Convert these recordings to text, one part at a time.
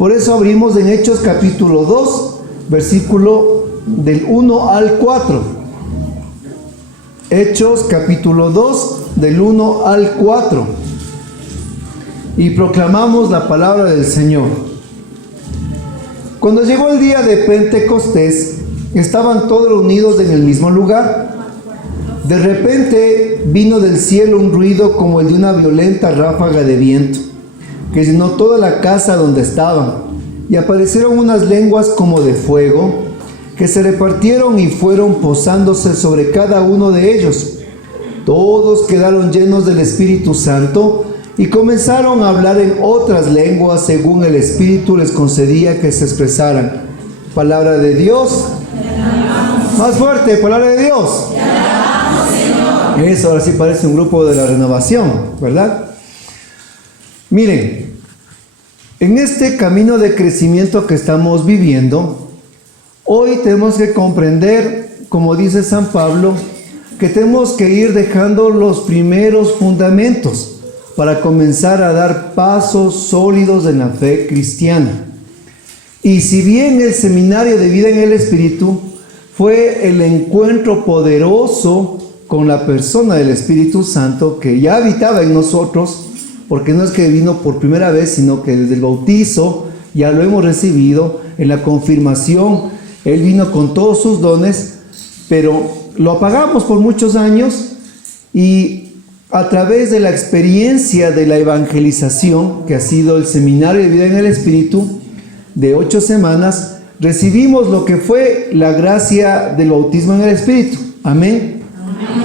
Por eso abrimos en Hechos capítulo 2, versículo del 1 al 4. Hechos capítulo 2, del 1 al 4. Y proclamamos la palabra del Señor. Cuando llegó el día de Pentecostés, estaban todos reunidos en el mismo lugar. De repente vino del cielo un ruido como el de una violenta ráfaga de viento, que llenó toda la casa donde estaban, y aparecieron unas lenguas como de fuego, que se repartieron y fueron posándose sobre cada uno de ellos. Todos quedaron llenos del Espíritu Santo y comenzaron a hablar en otras lenguas según el Espíritu les concedía que se expresaran. Palabra de Dios. Más fuerte, palabra de Dios. Eso ahora sí parece un grupo de la renovación, ¿verdad? Miren, en este camino de crecimiento que estamos viviendo, hoy tenemos que comprender, como dice San Pablo, que tenemos que ir dejando los primeros fundamentos para comenzar a dar pasos sólidos en la fe cristiana. Y si bien el seminario de vida en el Espíritu fue el encuentro poderoso con la persona del Espíritu Santo que ya habitaba en nosotros, porque no es que vino por primera vez, sino que desde el bautizo ya lo hemos recibido, en la confirmación Él vino con todos sus dones, pero lo apagamos por muchos años y a través de la experiencia de la evangelización, que ha sido el seminario de vida en el Espíritu, de 8 semanas, recibimos lo que fue la gracia del bautismo en el Espíritu. Amén.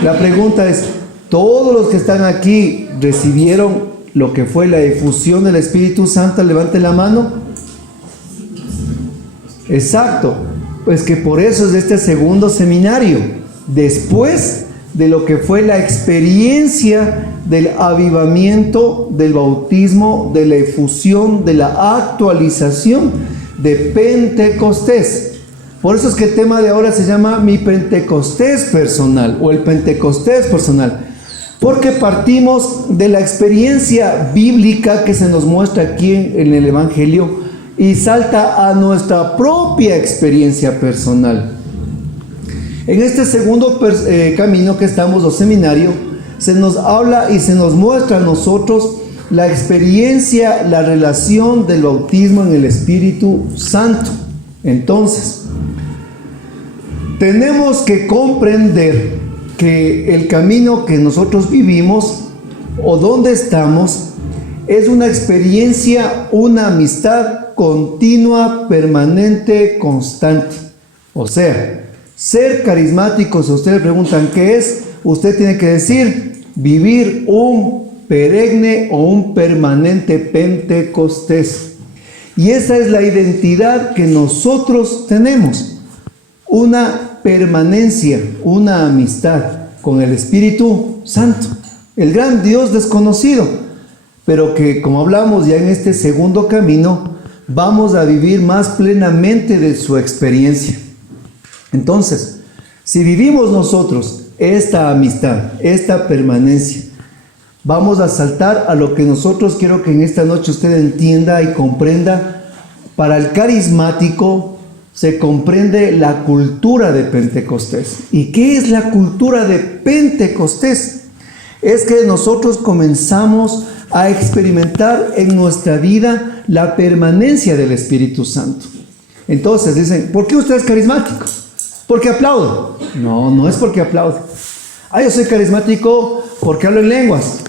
La pregunta es, ¿todos los que están aquí recibieron lo que fue la efusión del Espíritu Santo? Levante la mano. Exacto. Pues que por eso es este segundo seminario, después de lo que fue la experiencia del avivamiento, del bautismo, de la efusión, de la actualización de Pentecostés. Por eso es que el tema de ahora se llama mi Pentecostés personal o el Pentecostés personal, porque partimos de la experiencia bíblica que se nos muestra aquí en el Evangelio y salta a nuestra propia experiencia personal. En este segundo camino que estamos, o seminario, se nos habla y se nos muestra a nosotros la experiencia, la relación del bautismo en el Espíritu Santo. Entonces, tenemos que comprender que el camino que nosotros vivimos o donde estamos es una experiencia, una amistad continua, permanente, constante. O sea, ser carismáticos, si ustedes preguntan qué es, usted tiene que decir vivir un perenne o un permanente Pentecostés. Y esa es la identidad que nosotros tenemos, una permanencia, una amistad con el Espíritu Santo, el gran Dios desconocido, pero que, como hablamos ya en este segundo camino, vamos a vivir más plenamente de su experiencia. Entonces, si vivimos nosotros esta amistad, esta permanencia, vamos a saltar a lo que nosotros quiero que en esta noche usted entienda y comprenda. Para el carismático se comprende la cultura de Pentecostés. ¿Y qué es la cultura de Pentecostés? Es que nosotros comenzamos a experimentar en nuestra vida la permanencia del Espíritu Santo. Entonces dicen, ¿por qué usted es carismático? ¿Porque aplaudo? No, no es porque aplaudo. Yo soy carismático porque hablo en lenguas.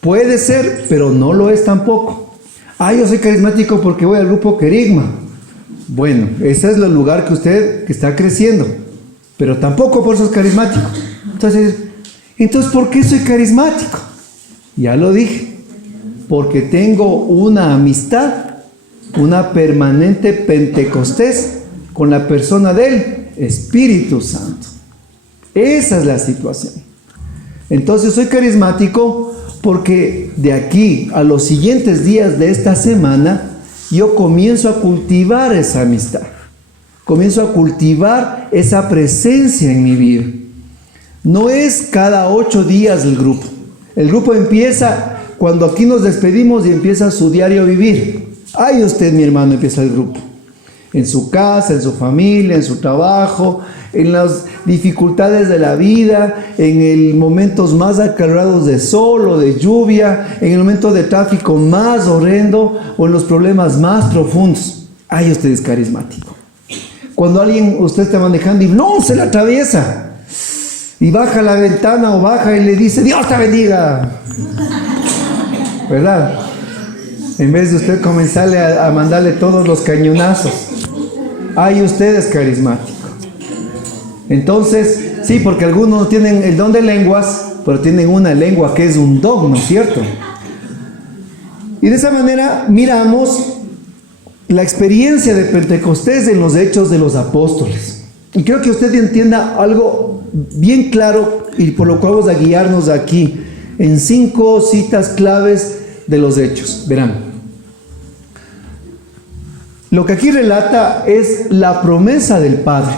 Puede ser, pero no lo es tampoco. Yo soy carismático porque voy al grupo Querigma. Bueno, ese es el lugar que usted que está creciendo, pero tampoco por eso es carismático. Entonces, ¿por qué soy carismático? Ya lo dije, porque tengo una amistad, una permanente Pentecostés con la persona del Espíritu Santo. Esa es la situación. Entonces soy carismático porque de aquí a los siguientes días de esta semana yo comienzo a cultivar esa amistad, comienzo a cultivar esa presencia en mi vida. No es cada 8 días el grupo. El grupo empieza cuando aquí nos despedimos y empieza su diario vivir. Ahí usted, mi hermano, empieza el grupo. En su casa, en su familia, en su trabajo, en las dificultades de la vida, en el momentos más acalorados de sol o de lluvia, en el momento de tráfico más horrendo o en los problemas más profundos. Ahí usted es carismático. Cuando usted está manejando y no, se le atraviesa y baja la ventana o baja y le dice, Dios te bendiga, ¿verdad? En vez de usted comenzarle a mandarle todos los cañonazos. Ahí usted es carismático. Entonces, sí, porque algunos no tienen el don de lenguas, pero tienen una lengua que es un don, ¿no es cierto? Y de esa manera miramos la experiencia de Pentecostés en los hechos de los apóstoles. Y creo que usted entienda algo bien claro y por lo cual vamos a guiarnos aquí en 5 citas claves de los hechos. Verán. Lo que aquí relata es la promesa del Padre.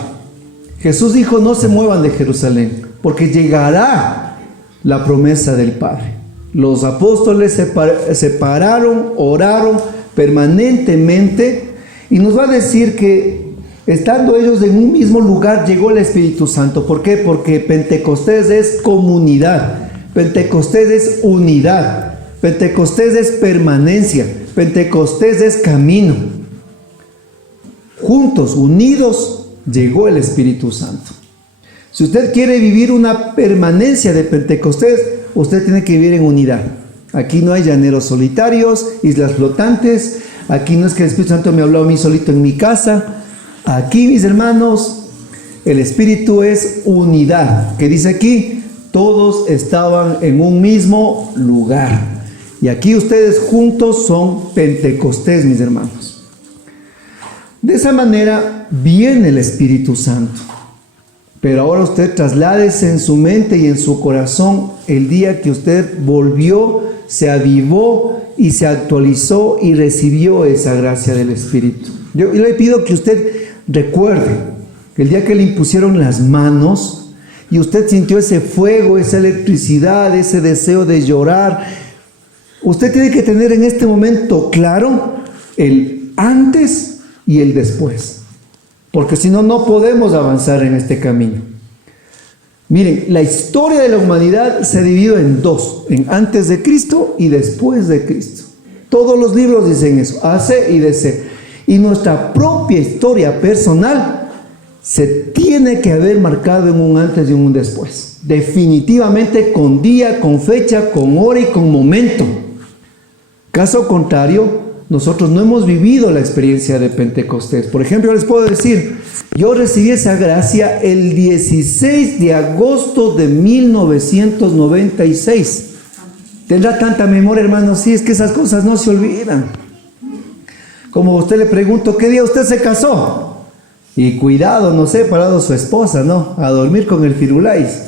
Jesús dijo, no se muevan de Jerusalén, porque llegará la promesa del Padre. Los apóstoles se pararon, oraron permanentemente, y nos va a decir que estando ellos en un mismo lugar, llegó el Espíritu Santo. ¿Por qué? Porque Pentecostés es comunidad, Pentecostés es unidad, Pentecostés es permanencia, Pentecostés es camino. Juntos, unidos, llegó el Espíritu Santo. Si usted quiere vivir una permanencia de Pentecostés, usted tiene que vivir en unidad. Aquí no hay llaneros solitarios, islas flotantes. Aquí no es que el Espíritu Santo me habló a mí solito en mi casa. Aquí, mis hermanos, el Espíritu es unidad. ¿Qué dice aquí? Todos estaban en un mismo lugar. Y aquí ustedes juntos son Pentecostés, mis hermanos. De esa manera viene el Espíritu Santo. Pero ahora usted trasládese en su mente y en su corazón el día que usted volvió, se avivó y se actualizó y recibió esa gracia del Espíritu. Yo le pido que usted recuerde que el día que le impusieron las manos y usted sintió ese fuego, esa electricidad, ese deseo de llorar, usted tiene que tener en este momento claro el antes y el después, porque si no, no podemos avanzar en este camino. Miren, la historia de la humanidad se divide en 2, en antes de Cristo y después de Cristo. Todos los libros dicen eso, AC y DC. Y nuestra propia historia personal se tiene que haber marcado en un antes y un después. Definitivamente con día, con fecha, con hora y con momento. Caso contrario, nosotros no hemos vivido la experiencia de Pentecostés. Por ejemplo, yo les puedo decir, yo recibí esa gracia el 16 de agosto de 1996. ¿Tendrá tanta memoria, hermano? Sí, es que esas cosas no se olvidan. Como usted le pregunto, ¿qué día usted se casó? Y cuidado, no sé, parado su esposa, ¿no? A dormir con el firulais.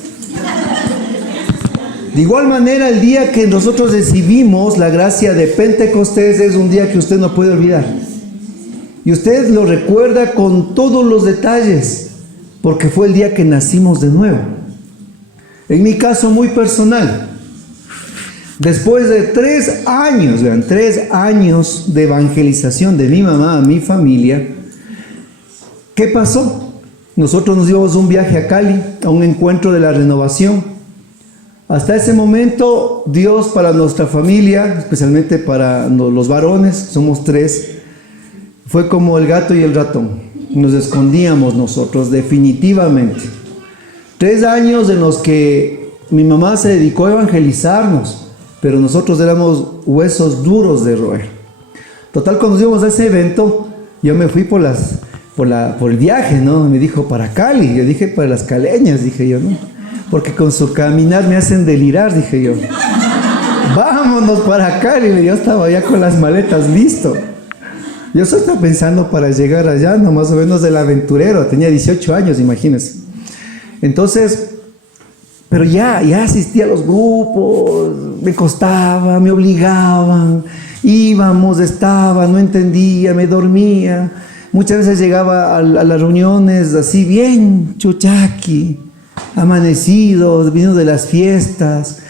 De igual manera, el día que nosotros recibimos la gracia de Pentecostés es un día que usted no puede olvidar. Y usted lo recuerda con todos los detalles, porque fue el día que nacimos de nuevo. En mi caso muy personal, después de 3 años, vean, 3 años de evangelización de mi mamá a mi familia, ¿qué pasó? Nosotros nos íbamos a un viaje a Cali, a un encuentro de la renovación. Hasta ese momento, Dios para nuestra familia, especialmente para los varones, somos 3, fue como el gato y el ratón. Nos escondíamos nosotros, definitivamente. 3 años en los que mi mamá se dedicó a evangelizarnos, pero nosotros éramos huesos duros de roer. Total, cuando nos íbamos a ese evento, yo me fui por el viaje, ¿no? Me dijo, para Cali. Yo dije, para las caleñas, dije yo, ¿no? Porque con su caminar me hacen delirar, dije yo. Vámonos para Cali. Yo estaba ya con las maletas listo. Yo solo estaba pensando para llegar allá, no más o menos del aventurero. Tenía 18 años, imagínense. Entonces, pero ya asistía a los grupos, me costaba, me obligaban, íbamos, estaba, no entendía, me dormía. Muchas veces llegaba a las reuniones así bien chuchaqui, amanecidos, vino de las fiestas,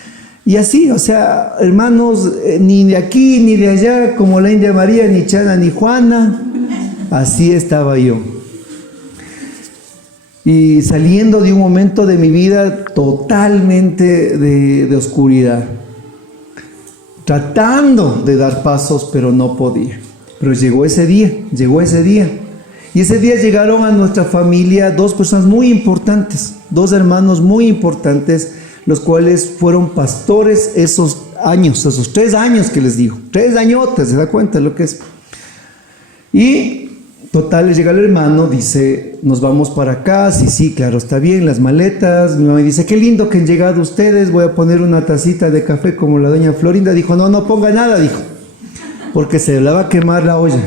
Y así, o sea, hermanos, ni de aquí ni de allá, como la India María, ni Chana ni Juana, así estaba yo. Y saliendo de un momento de mi vida totalmente de oscuridad, tratando de dar pasos, pero no podía. Pero llegó ese día. Y ese día llegaron a nuestra familia dos personas muy importantes, dos hermanos muy importantes, los cuales fueron pastores esos años, esos 3 años que les digo, 3 añotes, ¿se da cuenta de lo que es? Y total, llega el hermano, dice, nos vamos para acá, sí, claro, está bien, las maletas. Mi mamá dice, qué lindo que han llegado ustedes, voy a poner una tacita de café como la doña Florinda. Dijo, no ponga nada, dijo, porque se le va a quemar la olla.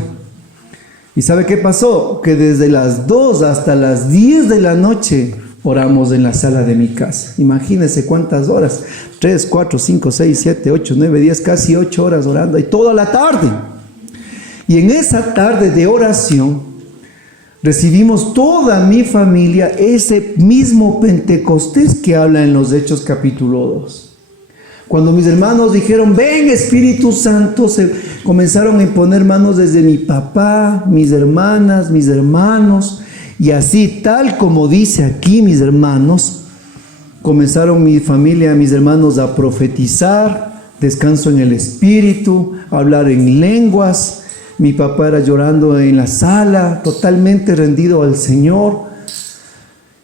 ¿Y sabe qué pasó? Que desde las 2 hasta las 10 de la noche oramos en la sala de mi casa. Imagínense cuántas horas, 3, 4, 5, 6, 7, 8, 9, 10, casi 8 horas orando, y toda la tarde. Y en esa tarde de oración recibimos toda mi familia ese mismo Pentecostés que habla en los Hechos capítulo 2. Cuando mis hermanos dijeron, ven Espíritu Santo, se comenzaron a imponer manos desde mi papá, mis hermanas, mis hermanos, y así, tal como dice aquí mis hermanos, comenzaron mi familia, mis hermanos a profetizar, descanso en el Espíritu, a hablar en lenguas. Mi papá era llorando en la sala, totalmente rendido al Señor.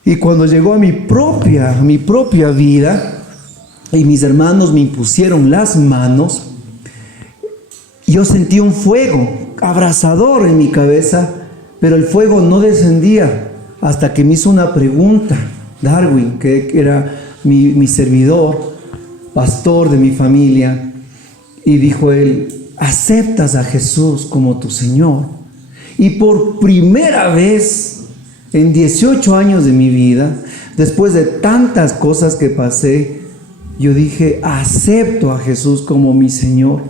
Y cuando llegó a mi propia vida, y mis hermanos me impusieron las manos, yo sentí un fuego abrasador en mi cabeza, pero el fuego no descendía hasta que me hizo una pregunta Darwin, que era mi servidor, pastor de mi familia, y dijo él, ¿aceptas a Jesús como tu Señor? Y por primera vez en 18 años de mi vida, después de tantas cosas que pasé, yo dije, acepto a Jesús como mi Señor.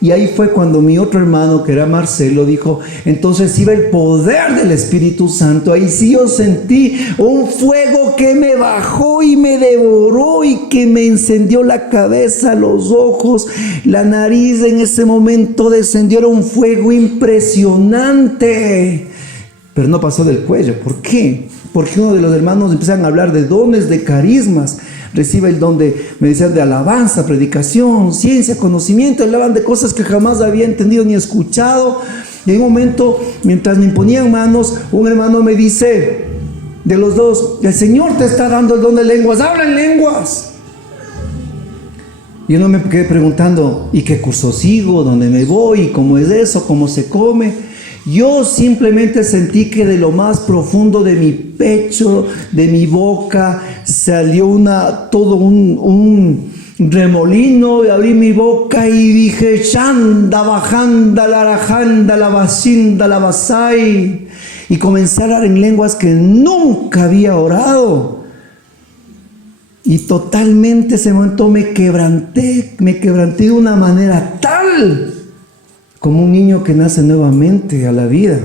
Y ahí fue cuando mi otro hermano, que era Marcelo, dijo, entonces iba el poder del Espíritu Santo. Ahí sí yo sentí un fuego que me bajó y me devoró y que me encendió la cabeza, los ojos, la nariz. En ese momento descendió, era un fuego impresionante. Pero no pasó del cuello. ¿Por qué? Porque uno de los hermanos empezaron a hablar de dones, de carismas. Recibe el don de, me decían, de alabanza, predicación, ciencia, conocimiento. Hablaban de cosas que jamás había entendido ni escuchado. Y en un momento, mientras me imponían manos, un hermano me dice, de los dos, el Señor te está dando el don de lenguas, habla en lenguas. Y yo no me quedé preguntando, ¿y qué curso sigo? ¿Dónde me voy? ¿Cómo es eso? ¿Cómo se come? Yo simplemente sentí que de lo más profundo de mi pecho, de mi boca, salió todo un remolino. Y abrí mi boca y dije, Shanda, Bajanda, Larajanda, Labasinda, Labasai. Y comencé a orar en lenguas que nunca había orado. Y totalmente ese momento me quebranté de una manera tal como un niño que nace nuevamente a la vida.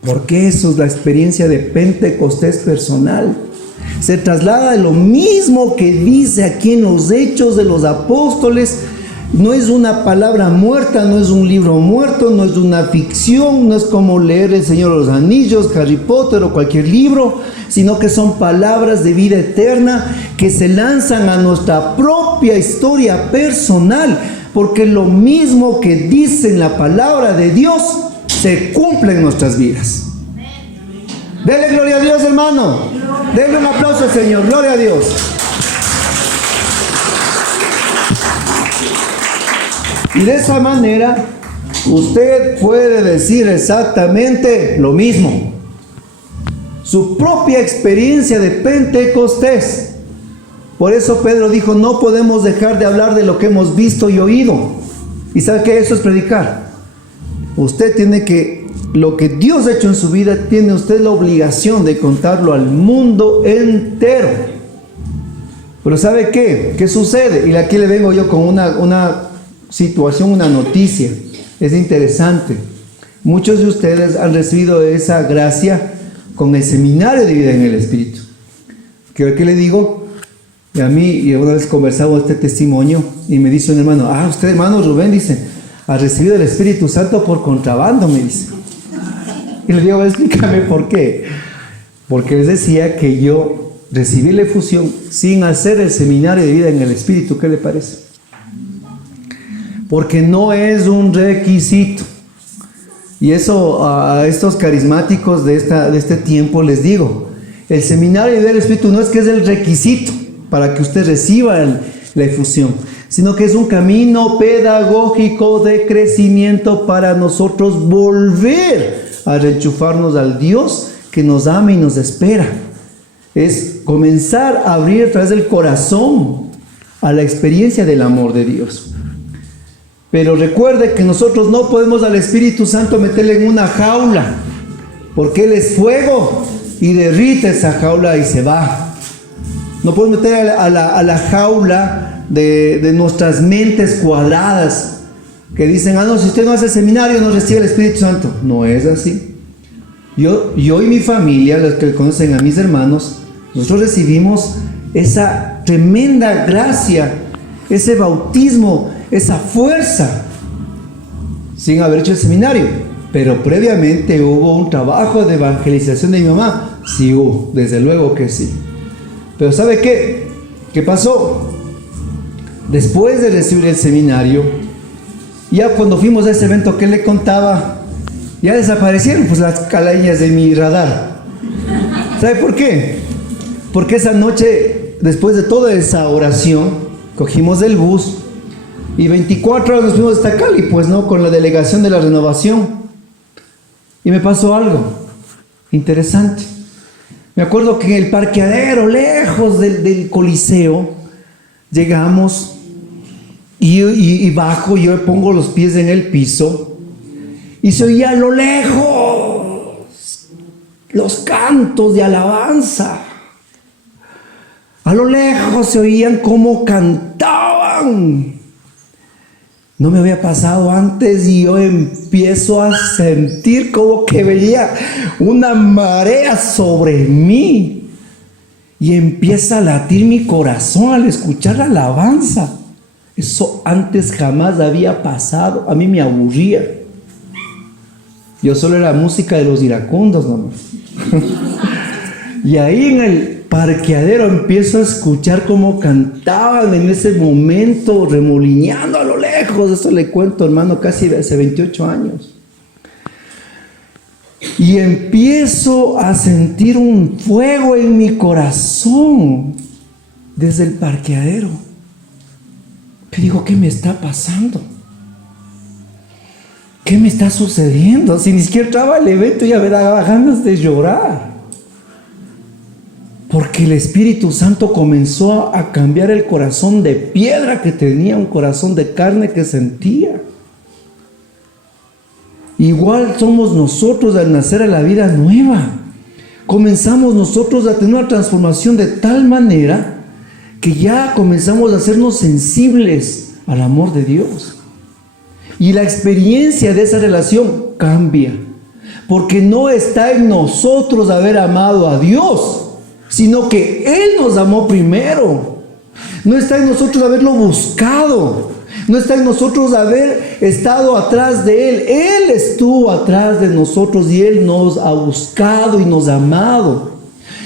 Porque eso es la experiencia de Pentecostés personal. Se traslada a lo mismo que dice aquí en los Hechos de los Apóstoles. No es una palabra muerta, no es un libro muerto, no es una ficción, no es como leer El Señor de los Anillos, Harry Potter o cualquier libro, sino que son palabras de vida eterna que se lanzan a nuestra propia historia personal. Porque lo mismo que dice en la palabra de Dios se cumple en nuestras vidas. Dele gloria a Dios, hermano. Denle un aplauso al Señor. Gloria a Dios. Y de esa manera usted puede decir exactamente lo mismo. Su propia experiencia de Pentecostés. Por eso Pedro dijo, no podemos dejar de hablar de lo que hemos visto y oído. ¿Y sabe qué? Eso es predicar. Usted tiene que, lo que Dios ha hecho en su vida, tiene usted la obligación de contarlo al mundo entero. Pero ¿sabe qué? ¿Qué sucede? Y aquí le vengo yo con una situación, una noticia. Es interesante. Muchos de ustedes han recibido esa gracia con el seminario de vida en el Espíritu. ¿Qué le digo? Y a mí, y una vez conversaba este testimonio, y me dice un hermano, usted hermano Rubén, dice, ha recibido el Espíritu Santo por contrabando, me dice. Y le digo, explícame por qué. Porque les decía que yo recibí la efusión sin hacer el seminario de vida en el Espíritu. ¿Qué le parece? Porque no es un requisito. Y eso a estos carismáticos de este tiempo les digo, el seminario de vida del Espíritu no es que es el requisito para que usted reciba la efusión, sino que es un camino pedagógico de crecimiento para nosotros volver a reenchufarnos al Dios que nos ama y nos espera. Es comenzar a abrir a través del corazón a la experiencia del amor de Dios. Pero recuerde que nosotros no podemos al Espíritu Santo meterle en una jaula, porque Él es fuego y derrite esa jaula y se va. No podemos meter a la jaula de nuestras mentes cuadradas, que dicen, no, si usted no hace seminario no recibe el Espíritu Santo. No es así. Yo y mi familia, los que conocen a mis hermanos, nosotros recibimos esa tremenda gracia, ese bautismo, esa fuerza, sin haber hecho el seminario. Pero previamente hubo un trabajo de evangelización de mi mamá. Sí hubo, desde luego que sí. Pero ¿sabe qué? ¿Qué pasó? Después de recibir el seminario, ya cuando fuimos a ese evento que le contaba, ya desaparecieron pues las calañas de mi radar. ¿Sabe por qué? Porque esa noche, después de toda esa oración, cogimos el bus y 24 horas nos fuimos hasta Cali, pues no, con la delegación de la renovación. Y me pasó algo interesante. Me acuerdo que en el parqueadero, lejos del Coliseo, llegamos y bajo, yo pongo los pies en el piso y se oía a lo lejos los cantos de alabanza. A lo lejos se oían cómo cantaban. No me había pasado antes y yo empiezo a sentir como que venía una marea sobre mí. Y empieza a latir mi corazón al escuchar la alabanza. Eso antes jamás había pasado. A mí me aburría. Yo solo era música de los iracundos, nomás. Y ahí en el parqueadero empiezo a escuchar cómo cantaban en ese momento, remolineando a lo lejos. Eso le cuento, hermano, casi hace 28 años. Y empiezo a sentir un fuego en mi corazón desde el parqueadero. Yo digo, ¿qué me está pasando? ¿Qué me está sucediendo? Si ni siquiera estaba el evento, ya me daba ganas de llorar. Porque el Espíritu Santo comenzó a cambiar el corazón de piedra que tenía, un corazón de carne que sentía. Igual somos nosotros al nacer a la vida nueva. Comenzamos nosotros a tener una transformación de tal manera que ya comenzamos a hacernos sensibles al amor de Dios. Y la experiencia de esa relación cambia. Porque no está en nosotros haber amado a Dios, sino que Él nos amó primero. No está en nosotros haberlo buscado. No está en nosotros haber estado atrás de Él. Él estuvo atrás de nosotros y Él nos ha buscado y nos ha amado.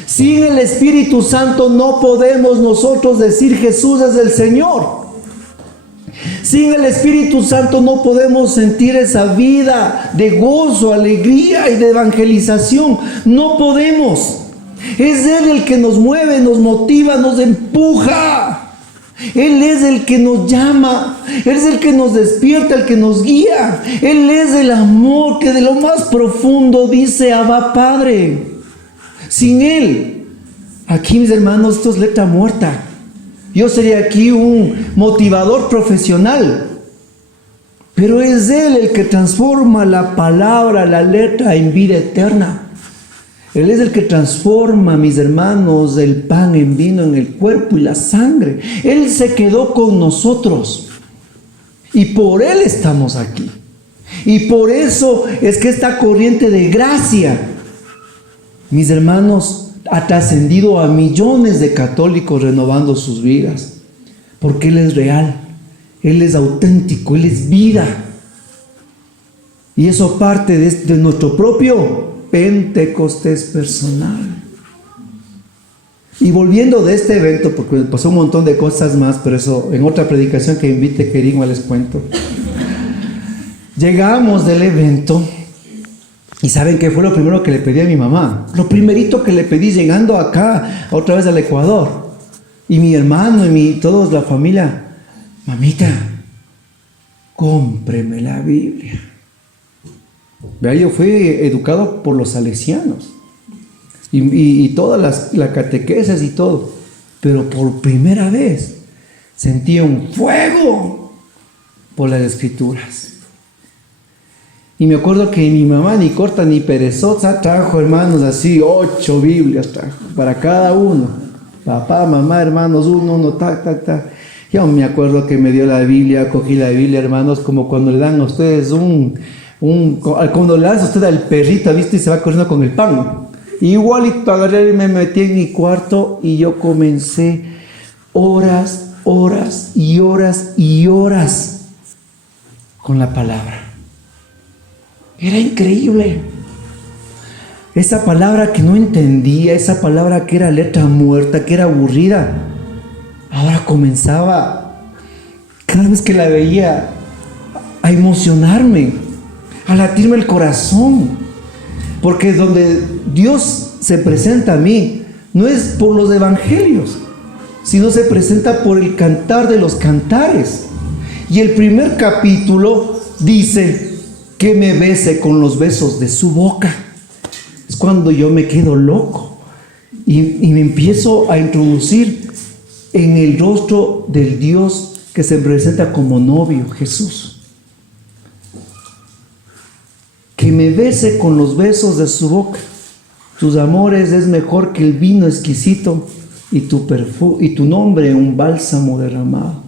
Sin el Espíritu Santo no podemos nosotros decir Jesús es el Señor. Sin el Espíritu Santo no podemos sentir esa vida de gozo, alegría y de evangelización. No podemos. Es Él el que nos mueve, nos motiva, nos empuja. Él es el que nos llama. Él es el que nos despierta, el que nos guía. Él es el amor que de lo más profundo dice Abba Padre. Sin Él, aquí mis hermanos, esto es letra muerta. Yo sería aquí un motivador profesional. Pero es Él el que transforma la palabra, la letra en vida eterna. Él es el que transforma, mis hermanos, el pan en vino, en el cuerpo y la sangre. Él se quedó con nosotros. Y por Él estamos aquí. Y por eso es que esta corriente de gracia, mis hermanos, ha trascendido a millones de católicos renovando sus vidas, porque Él es real, Él es auténtico, Él es vida. Y eso parte de nuestro propio Pentecostés personal. Y volviendo de este evento, porque pasó un montón de cosas más, pero eso en otra predicación que invite Kerigma les cuento. Llegamos del evento y ¿saben qué fue lo primero que le pedí a mi mamá? Lo primerito que le pedí llegando acá, otra vez al Ecuador. Y mi hermano y toda la familia, mamita, cómpreme la Biblia. Vea, yo fui educado por los salesianos y todas la catequesis y todo, pero por primera vez sentí un fuego por las escrituras. Y me acuerdo que mi mamá, ni corta ni perezosa, trajo, hermanos, así 8 Biblias trajo para cada uno. Papá, mamá, hermanos, uno, tac, tac, tac. Yo me acuerdo que me dio la Biblia, cogí la Biblia, hermanos, como cuando le dan a ustedes cuando le das a usted al perrito, ¿viste? Y se va corriendo con el pan. Igualito agarré y me metí en mi cuarto y yo comencé horas y horas y horas con la palabra. Era increíble. Esa palabra que no entendía, esa palabra que era letra muerta, que era aburrida, ahora comenzaba, cada vez que la veía, a emocionarme, a latirme el corazón. Porque donde Dios se presenta a mí, no es por los evangelios, sino se presenta por el cantar de los cantares. Y el primer capítulo dice que me bese con los besos de su boca. Es cuando yo me quedo loco y me empiezo a introducir en el rostro del Dios que se presenta como novio, Jesús. Que me bese con los besos de su boca. Tus amores es mejor que el vino exquisito y tu nombre un bálsamo derramado.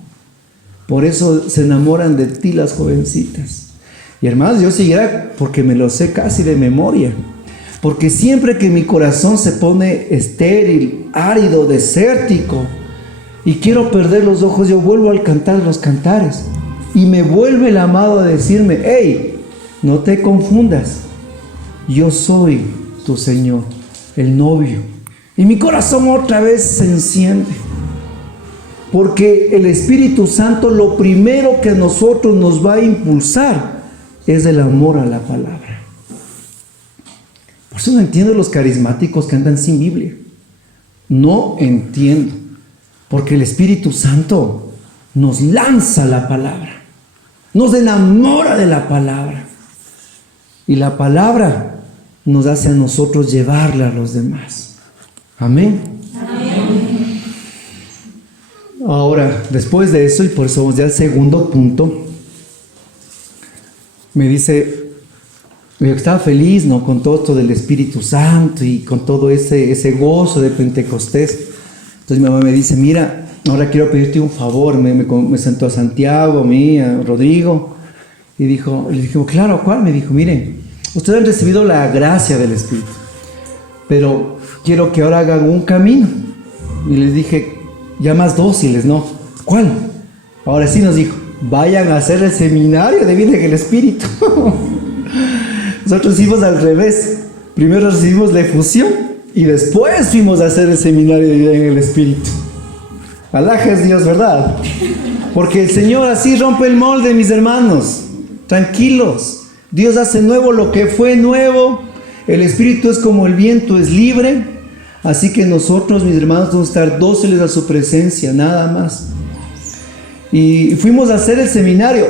Por eso se enamoran de ti las jovencitas. Y hermanos, yo siguiera porque me lo sé casi de memoria. Porque siempre que mi corazón se pone estéril, árido, desértico, y quiero perder los ojos, yo vuelvo al cantar los cantares. Y me vuelve el amado a decirme, hey, no te confundas, yo soy tu Señor, el novio. Y mi corazón otra vez se enciende. Porque el Espíritu Santo, lo primero que a nosotros nos va a impulsar es el amor a la palabra. Por eso no entiendo los carismáticos que andan sin Biblia. No entiendo. Porque el Espíritu Santo nos lanza la palabra. Nos enamora de la palabra. Y la palabra nos hace a nosotros llevarla a los demás. Amén. Amén. Ahora, después de eso, y por eso vamos ya al segundo punto, me dice, yo estaba feliz, ¿no?, con todo esto del Espíritu Santo y con todo ese gozo de Pentecostés. Entonces mi mamá me dice, mira, ahora quiero pedirte un favor. Me sentó a Santiago, a mí, a Rodrigo, y le dije, claro, ¿cuál? Me dijo, miren, ustedes han recibido la gracia del Espíritu, pero quiero que ahora hagan un camino. Y les dije, ya más dóciles, ¿no? ¿Cuál? Ahora sí nos dijo, vayan a hacer el seminario de vida en el Espíritu. Nosotros hicimos al revés. Primero recibimos la efusión y después fuimos a hacer el seminario de vida en el Espíritu. Alá es Dios, ¿verdad? Porque el Señor así rompe el molde, mis hermanos. Tranquilos. Dios hace nuevo lo que fue nuevo. El Espíritu es como el viento, es libre. Así que nosotros, mis hermanos, vamos a estar dóciles a su presencia, nada más. Y fuimos a hacer el seminario.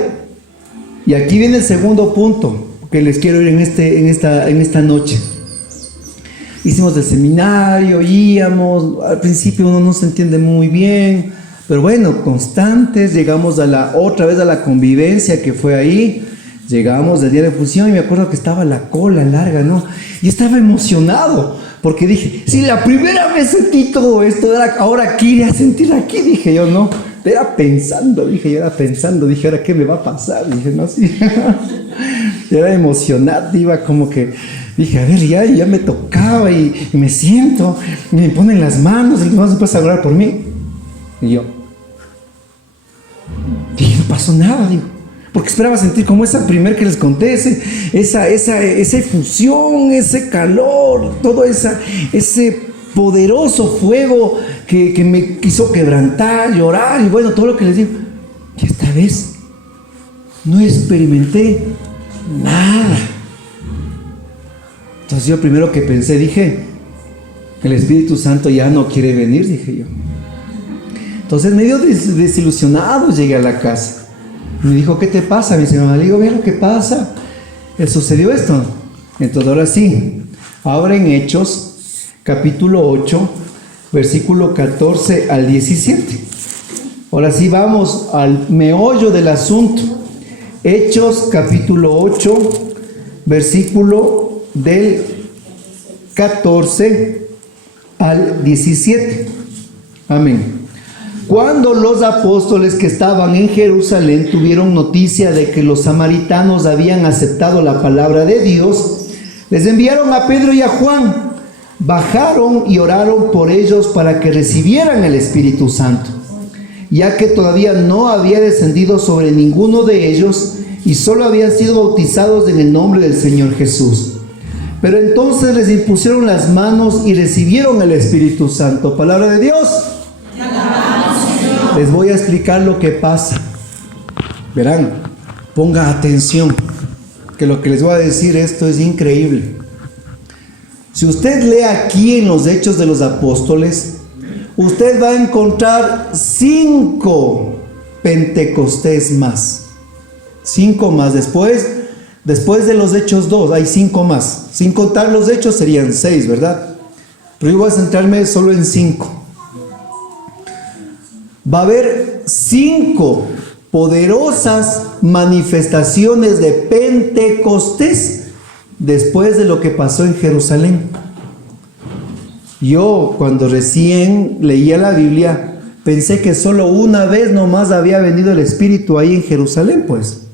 Y aquí viene el segundo punto que les quiero ir en esta noche. Hicimos el seminario, íbamos, al principio uno no se entiende muy bien, pero bueno, constantes, llegamos otra vez a la convivencia que fue ahí. Llegamos del día de fusión y me acuerdo que estaba la cola larga, ¿no? Y estaba emocionado, porque dije, si la primera vez sentí todo esto, ahora quería sentir aquí, dije yo, ¿no? Era pensando, dije, ahora qué me va a pasar, dije, no, sí. Era emocionante, iba como que, dije, a ver, ya me tocaba y me siento, y me ponen las manos y vamos a empezar a orar por mí. Y yo, dije, no pasó nada, digo, porque esperaba sentir como esa primer que les conté, esa efusión, ese calor, todo ese poderoso fuego que me quiso quebrantar, llorar, y bueno, todo lo que les digo. Y esta vez no experimenté nada. Entonces yo primero que pensé, dije, el Espíritu Santo ya no quiere venir, dije yo. Entonces medio desilusionado llegué a la casa. Me dijo, ¿qué te pasa, mi señora? Le digo, mira lo que pasa. Sucedió esto. Entonces ahora sí, ahora en Hechos, capítulo 8, versículo 14 al 17. Ahora sí vamos al meollo del asunto. Hechos, capítulo 8, versículo del 14 al 17. Amén. Cuando los apóstoles que estaban en Jerusalén tuvieron noticia de que los samaritanos habían aceptado la palabra de Dios, les enviaron a Pedro y a Juan. Bajaron y oraron por ellos para que recibieran el Espíritu Santo, ya que todavía no había descendido sobre ninguno de ellos y solo habían sido bautizados en el nombre del Señor Jesús. Pero entonces les impusieron las manos y recibieron el Espíritu Santo. Palabra de Dios. Les voy a explicar lo que pasa. Verán, ponga atención, que lo que les voy a decir esto es increíble. Si usted lee aquí en los Hechos de los Apóstoles, usted va a encontrar 5 Pentecostés más. 5 más. Después de los Hechos 2, hay 5 más. Sin contar los Hechos serían 6, ¿verdad? Pero yo voy a centrarme solo en 5. Va a haber 5 poderosas manifestaciones de Pentecostés después de lo que pasó en Jerusalén. Yo cuando recién leía la Biblia pensé que solo una vez nomás había venido el Espíritu ahí en Jerusalén, pues.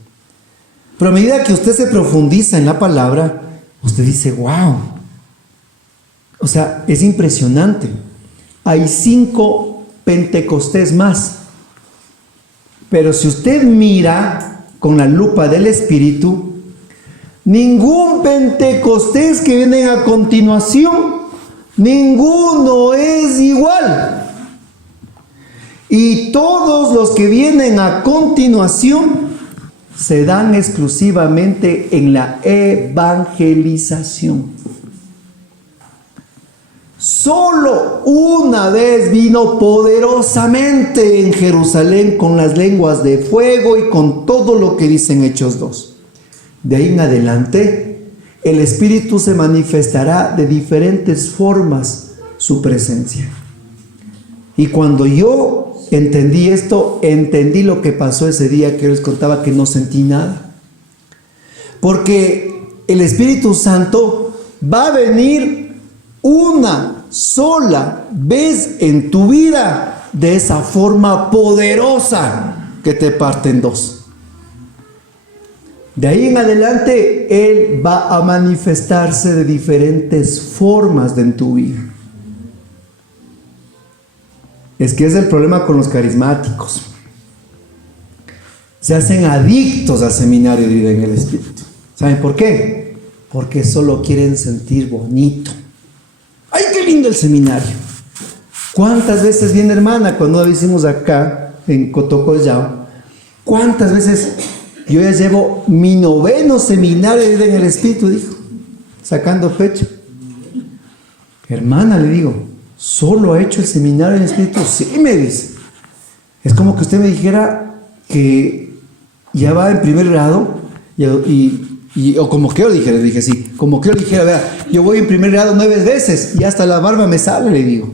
Pero a medida que usted se profundiza en la palabra, usted dice, wow. O sea, es impresionante. Hay 5 Pentecostés más. Pero si usted mira con la lupa del Espíritu, ningún Pentecostés que viene a continuación, ninguno es igual. Y todos los que vienen a continuación se dan exclusivamente en la evangelización. Solo una vez vino poderosamente en Jerusalén con las lenguas de fuego y con todo lo que dice en Hechos 2. De ahí en adelante, el Espíritu se manifestará de diferentes formas su presencia. Y cuando yo entendí esto, entendí lo que pasó ese día que les contaba, que no sentí nada. Porque el Espíritu Santo va a venir una sola vez en tu vida de esa forma poderosa que te parte en dos. De ahí en adelante Él va a manifestarse de diferentes formas en tu vida. Es que es el problema con los carismáticos. Se hacen adictos al seminario de vida en el Espíritu. ¿Saben por qué? Porque solo quieren sentir bonito. ¡Ay, qué lindo el seminario! ¿Cuántas veces viene, hermana, cuando lo hicimos acá en Cotocollao? ¿Cuántas veces yo ya llevo mi 9º seminario de vida en el Espíritu? Dijo, sacando pecho. Hermana, le digo, ¿solo ha hecho el seminario en el Espíritu? Sí, me dice. Es como que usted me dijera que ya va en primer grado o como que yo le dije sí, como que yo le dijera, vea, yo voy en primer grado 9 veces y hasta la barba me sale, le digo.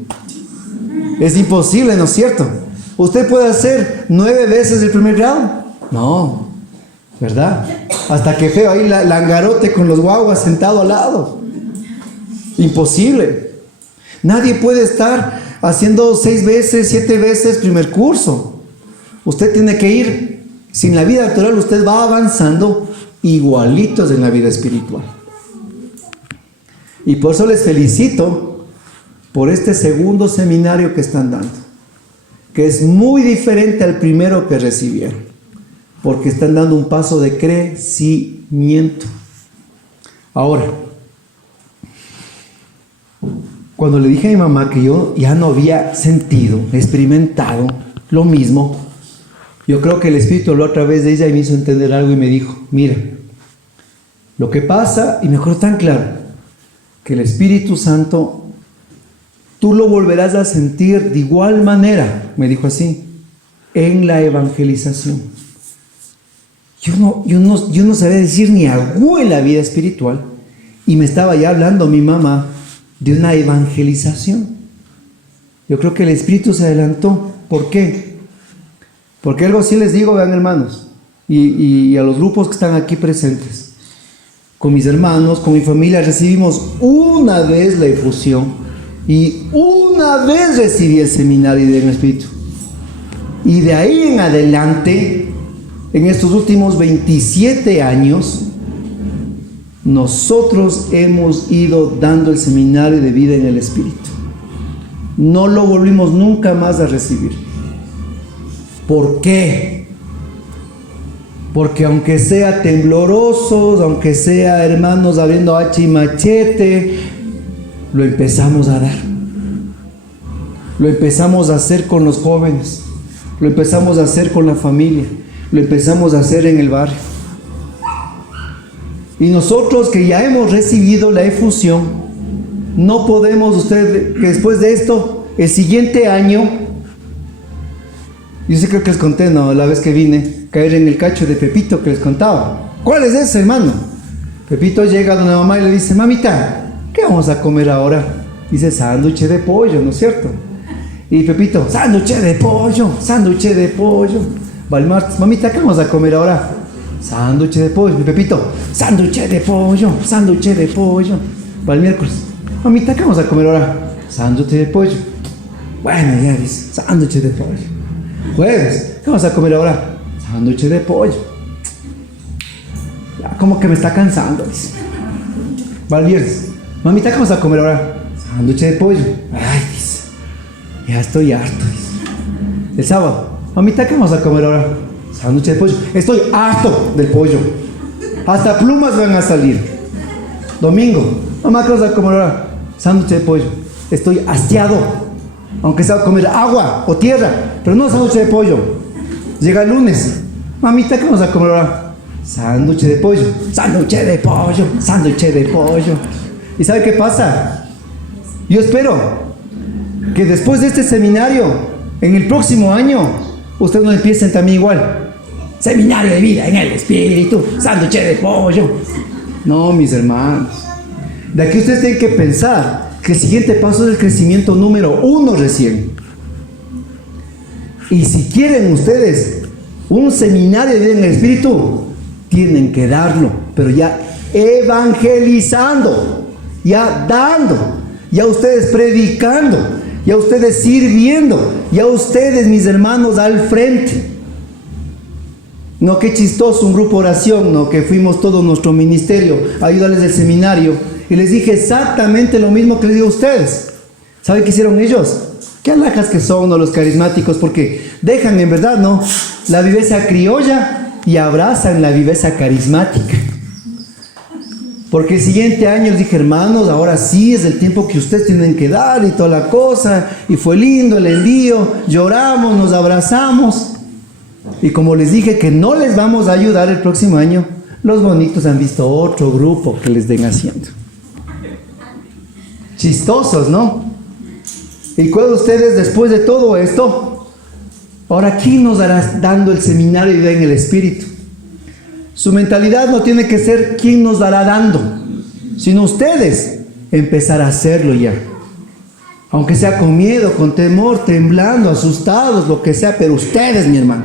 Es imposible, ¿no es cierto? ¿Usted puede hacer 9 veces el primer grado? No, ¿verdad? Hasta que feo ahí langarote con los guaguas sentado al lado. Imposible. Nadie puede estar haciendo 6 veces, 7 veces primer curso. Usted tiene que ir, sin la vida natural usted va avanzando igualitos en la vida espiritual. Y por eso les felicito por este segundo seminario que están dando, que es muy diferente al primero que recibieron, porque están dando un paso de crecimiento. Ahora, cuando le dije a mi mamá que yo ya no había sentido, experimentado lo mismo, yo creo que el Espíritu habló a través de ella y me hizo entender algo y me dijo, mira, lo que pasa, y me acuerdo tan claro, que el Espíritu Santo, tú lo volverás a sentir de igual manera, me dijo así, en la evangelización. Yo no sabía decir ni agú en la vida espiritual, y me estaba ya hablando mi mamá de una evangelización. Yo creo que el Espíritu se adelantó. ¿Por qué? Porque algo sí les digo, vean hermanos, y a los grupos que están aquí presentes. Con mis hermanos, con mi familia, recibimos una vez la efusión y una vez recibí el seminario del Espíritu. Y de ahí en adelante, en estos últimos 27 años, nosotros hemos ido dando el seminario de vida en el Espíritu. No lo volvimos nunca más a recibir. ¿Por qué? Porque aunque sea temblorosos, aunque sea hermanos abriendo hacha y machete, lo empezamos a dar. Lo empezamos a hacer con los jóvenes, lo empezamos a hacer con la familia, lo empezamos a hacer en el barrio. Y nosotros que ya hemos recibido la efusión, no podemos, usted, que después de esto, el siguiente año, yo sí creo que les conté, ¿no? La vez que vine, caer en el cacho de Pepito que les contaba. ¿Cuál es ese, hermano? Pepito llega a donde mamá y le dice, mamita, ¿qué vamos a comer ahora? Dice, sándwich de pollo, ¿no es cierto? Y Pepito, sándwich de pollo, sándwich de pollo. Va el martes, mamita, ¿qué vamos a comer ahora? Sándwich de pollo. Y Pepito, sándwich de pollo, sándwich de pollo. Va el miércoles, mamita, ¿qué vamos a comer ahora? Sándwich de pollo. Bueno, ya dice, sándwich de pollo. Jueves, ¿qué vamos a comer ahora? Sándwich de pollo. Ya, como que me está cansando, dice. Va el viernes, mamita, ¿qué vamos a comer ahora? Sándwich de pollo. Ay, dice, ya estoy harto, dice. El sábado, mamita, ¿qué vamos a comer ahora? Sándwich de pollo. Estoy harto del pollo. Hasta plumas van a salir. Domingo, mamá, ¿qué vamos a comer ahora? Sándwich de pollo. Estoy hastiado. Aunque sea comer agua o tierra, pero no sándwich de pollo. Llega el lunes, mamita, ¿qué vamos a comer ahora? Sándwich de pollo, sándwich de pollo, sándwich de pollo. ¿Y sabe qué pasa? Yo espero que después de este seminario, en el próximo año, ustedes no empiecen también igual. Seminario de vida en el Espíritu, sándwich de pollo. No, mis hermanos. De aquí ustedes tienen que pensar que el siguiente paso es el crecimiento número 1 recién. Y si quieren ustedes un seminario de vida en el Espíritu, tienen que darlo, pero ya evangelizando, ya dando, ya ustedes predicando, ya ustedes sirviendo, ya ustedes, mis hermanos, al frente. No, qué chistoso un grupo de oración, no, que fuimos todo nuestro ministerio a ayudarles del seminario. Y les dije exactamente lo mismo que les digo a ustedes. ¿Saben qué hicieron ellos? Qué alhajas que son, ¿no? Los carismáticos, porque dejan en verdad, ¿no?, la viveza criolla y abrazan la viveza carismática. Porque el siguiente año les dije, hermanos, ahora sí es el tiempo que ustedes tienen que dar y toda la cosa. Y fue lindo el envío, lloramos, nos abrazamos. Y como les dije que no les vamos a ayudar el próximo año, los bonitos han visto otro grupo que les den haciendo. Chistosos, ¿no? Y cuando ustedes, después de todo esto, ahora ¿quién nos dará dando el seminario de vida en el Espíritu? Su mentalidad no tiene que ser quién nos dará dando, sino ustedes empezar a hacerlo ya. Aunque sea con miedo, con temor, temblando, asustados, lo que sea, pero ustedes, mi hermano.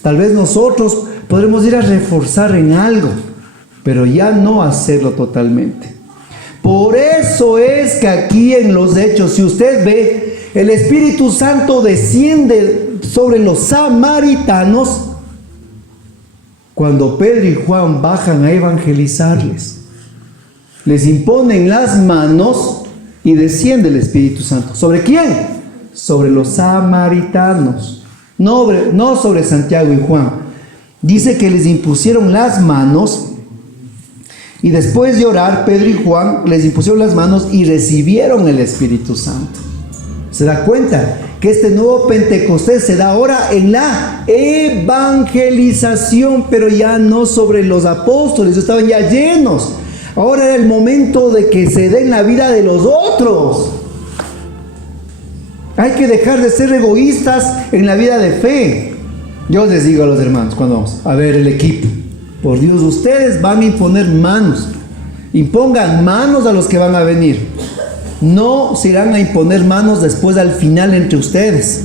Tal vez nosotros podremos ir a reforzar en algo, pero ya no hacerlo totalmente. Por eso es que aquí en los Hechos, si usted ve, el Espíritu Santo desciende sobre los samaritanos cuando Pedro y Juan bajan a evangelizarles. Les imponen las manos y desciende el Espíritu Santo. ¿Sobre quién? Sobre los samaritanos, no sobre Santiago y Juan. Dice que les impusieron las manos y después de orar, Pedro y Juan les impusieron las manos y recibieron el Espíritu Santo. ¿Se da cuenta? Que este nuevo Pentecostés se da ahora en la evangelización, pero ya no sobre los apóstoles, estaban ya llenos. Ahora era el momento de que se dé en la vida de los otros. Hay que dejar de ser egoístas en la vida de fe. Yo les digo a los hermanos cuando vamos a ver el equipo, por Dios, ustedes van a imponer manos. Impongan manos a los que van a venir. No se irán a imponer manos después al final entre ustedes.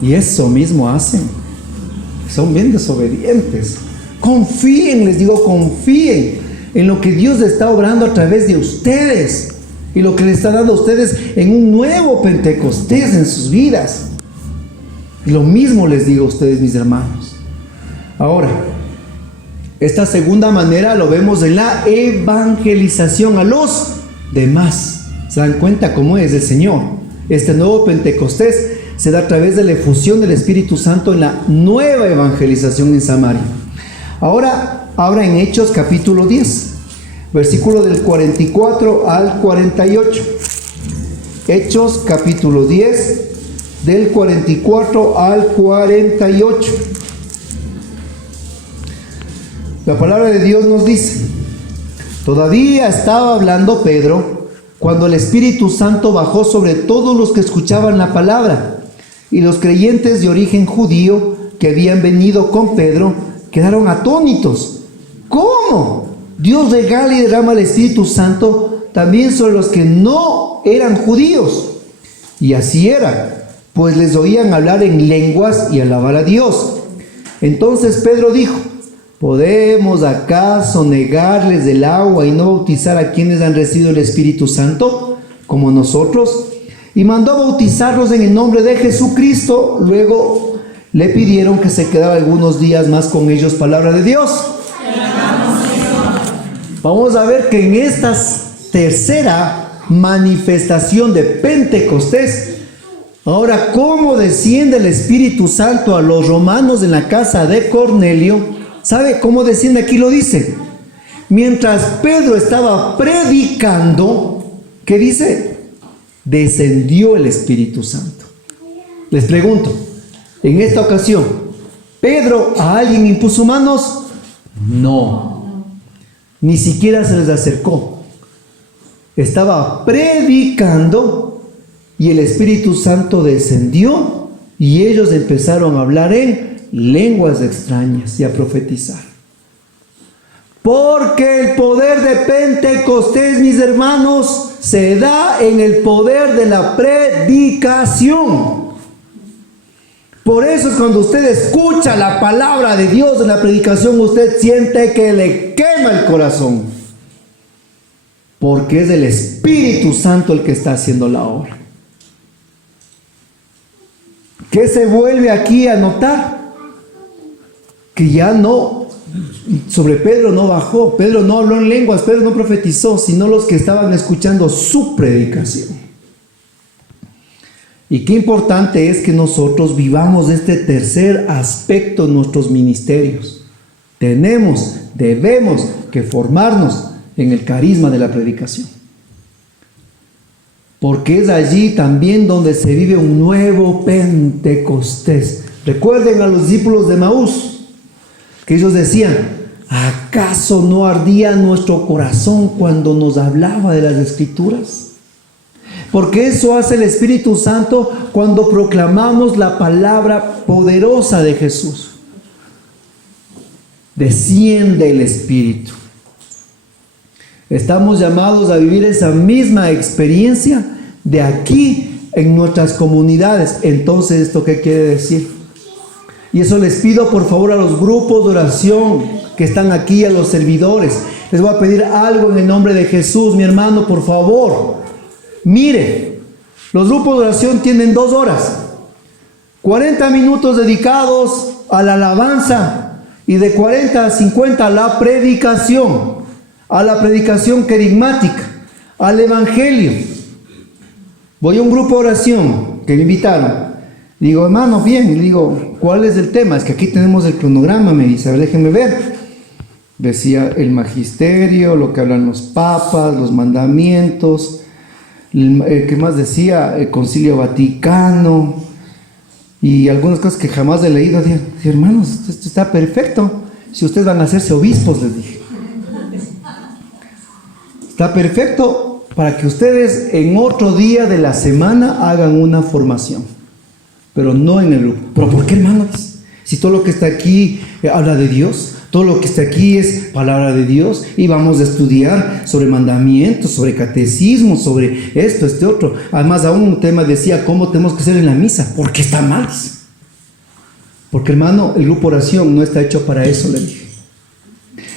Y eso mismo hacen. Son bien desobedientes. Confíen, les digo, confíen en lo que Dios está obrando a través de ustedes. Y lo que le está dando a ustedes en un nuevo Pentecostés en sus vidas. Y lo mismo les digo a ustedes, mis hermanos. Ahora, esta segunda manera lo vemos en la evangelización a los demás. ¿Se dan cuenta cómo es el Señor? Este nuevo Pentecostés se da a través de la efusión del Espíritu Santo en la nueva evangelización en Samaria. Ahora en Hechos capítulo 10, versículo del 44 al 48. Hechos capítulo 10, del 44 al 48. La palabra de Dios nos dice: todavía estaba hablando Pedro cuando el Espíritu Santo bajó sobre todos los que escuchaban la palabra, y los creyentes de origen judío que habían venido con Pedro quedaron atónitos. ¿Cómo? Dios regala y derrama el Espíritu Santo también sobre los que no eran judíos. Y así era, pues les oían hablar en lenguas y alabar a Dios. Entonces Pedro dijo: ¿podemos acaso negarles del agua y no bautizar a quienes han recibido el Espíritu Santo, como nosotros? Y mandó bautizarlos en el nombre de Jesucristo. Luego le pidieron que se quedara algunos días más con ellos. Palabra de Dios. Vamos a ver que en esta tercera manifestación de Pentecostés, ahora cómo desciende el Espíritu Santo a los romanos en la casa de Cornelio. ¿Sabe cómo desciende? Aquí lo dice. Mientras Pedro estaba predicando, ¿qué dice? Descendió el Espíritu Santo. Les pregunto, en esta ocasión, ¿Pedro a alguien impuso manos? No. Ni siquiera se les acercó. Estaba predicando y el Espíritu Santo descendió y ellos empezaron a hablar en lenguas extrañas y a profetizar. Porque el poder de Pentecostés, mis hermanos, se da en el poder de la predicación. Por eso es cuando usted escucha la palabra de Dios en la predicación, usted siente que le quema el corazón. Porque es el Espíritu Santo el que está haciendo la obra. ¿Qué se vuelve aquí a notar? Que ya no, sobre Pedro no bajó, Pedro no habló en lenguas, Pedro no profetizó, sino los que estaban escuchando su predicación. Y qué importante es que nosotros vivamos este tercer aspecto en nuestros ministerios. Debemos que formarnos en el carisma de la predicación. Porque es allí también donde se vive un nuevo Pentecostés. Recuerden a los discípulos de Maús, que ellos decían: ¿acaso no ardía nuestro corazón cuando nos hablaba de las Escrituras? Porque eso hace el Espíritu Santo cuando proclamamos la palabra poderosa de Jesús. Desciende el Espíritu. Estamos llamados a vivir esa misma experiencia de aquí en nuestras comunidades. Entonces, ¿esto qué quiere decir? Y eso les pido por favor a los grupos de oración que están aquí, a los servidores. Les voy a pedir algo en el nombre de Jesús, mi hermano, por favor. Mire, los grupos de oración tienen 2 horas. 40 minutos dedicados a la alabanza. Y Y de 40 a 50 a la predicación querigmática, al evangelio. Voy a un grupo de oración que me invitaron. Digo, hermano, bien. Y digo, ¿cuál es el tema? Es que aquí tenemos el cronograma, me dice, a ver, déjenme ver. Decía el magisterio, lo que hablan los papas, los mandamientos. ¿Qué más decía? El Concilio Vaticano. Y algunas cosas que jamás he leído. Dije, hermanos, esto está perfecto. Si ustedes van a hacerse obispos, les dije. Está perfecto para que ustedes en otro día de la semana hagan una formación, pero no en el grupo. ¿Pero por qué, hermanos? Si todo lo que está aquí habla de Dios, todo lo que está aquí es palabra de Dios, y vamos a estudiar sobre mandamientos, sobre catecismo, sobre esto, este otro. Además, aún un tema decía cómo tenemos que hacer en la misa. ¿Por qué está mal? Porque, hermano, el grupo oración no está hecho para eso, le dije.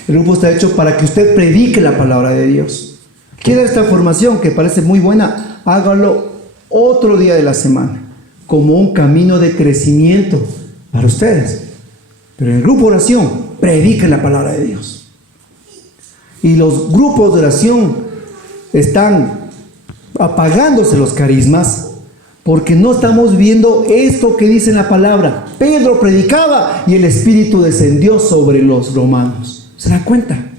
El grupo está hecho para que usted predique la palabra de Dios. Quiere esta formación que parece muy buena, hágalo otro día de la semana, como un camino de crecimiento para ustedes. Pero en el grupo de oración, predique la palabra de Dios. Y los grupos de oración están apagándose los carismas porque no estamos viendo esto que dice en la palabra. Pedro predicaba y el Espíritu descendió sobre los romanos. ¿Se da cuenta?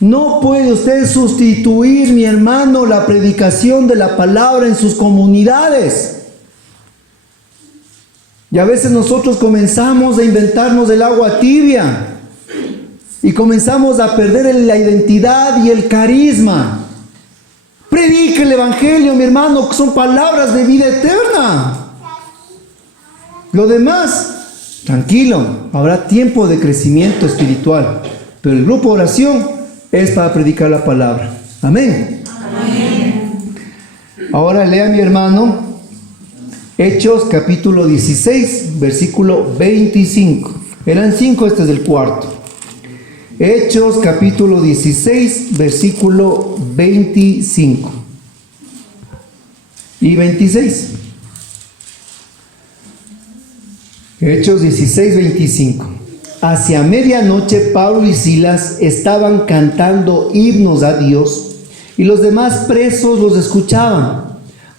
No puede usted sustituir, mi hermano, la predicación de la palabra en sus comunidades. Y a veces nosotros comenzamos a inventarnos el agua tibia y comenzamos a perder la identidad y el carisma. Predique el evangelio, mi hermano, que son palabras de vida eterna. Lo demás, tranquilo, habrá tiempo de crecimiento espiritual, pero el grupo de oración es para predicar la palabra. Amén. Amén. Ahora lea, mi hermano, Hechos capítulo 16, versículo 25. Eran 5, este es el cuarto. Hechos capítulo 16, versículo 25 y 26. Hechos 16, 25. Hacia medianoche Pablo y Silas estaban cantando himnos a Dios y los demás presos los escuchaban.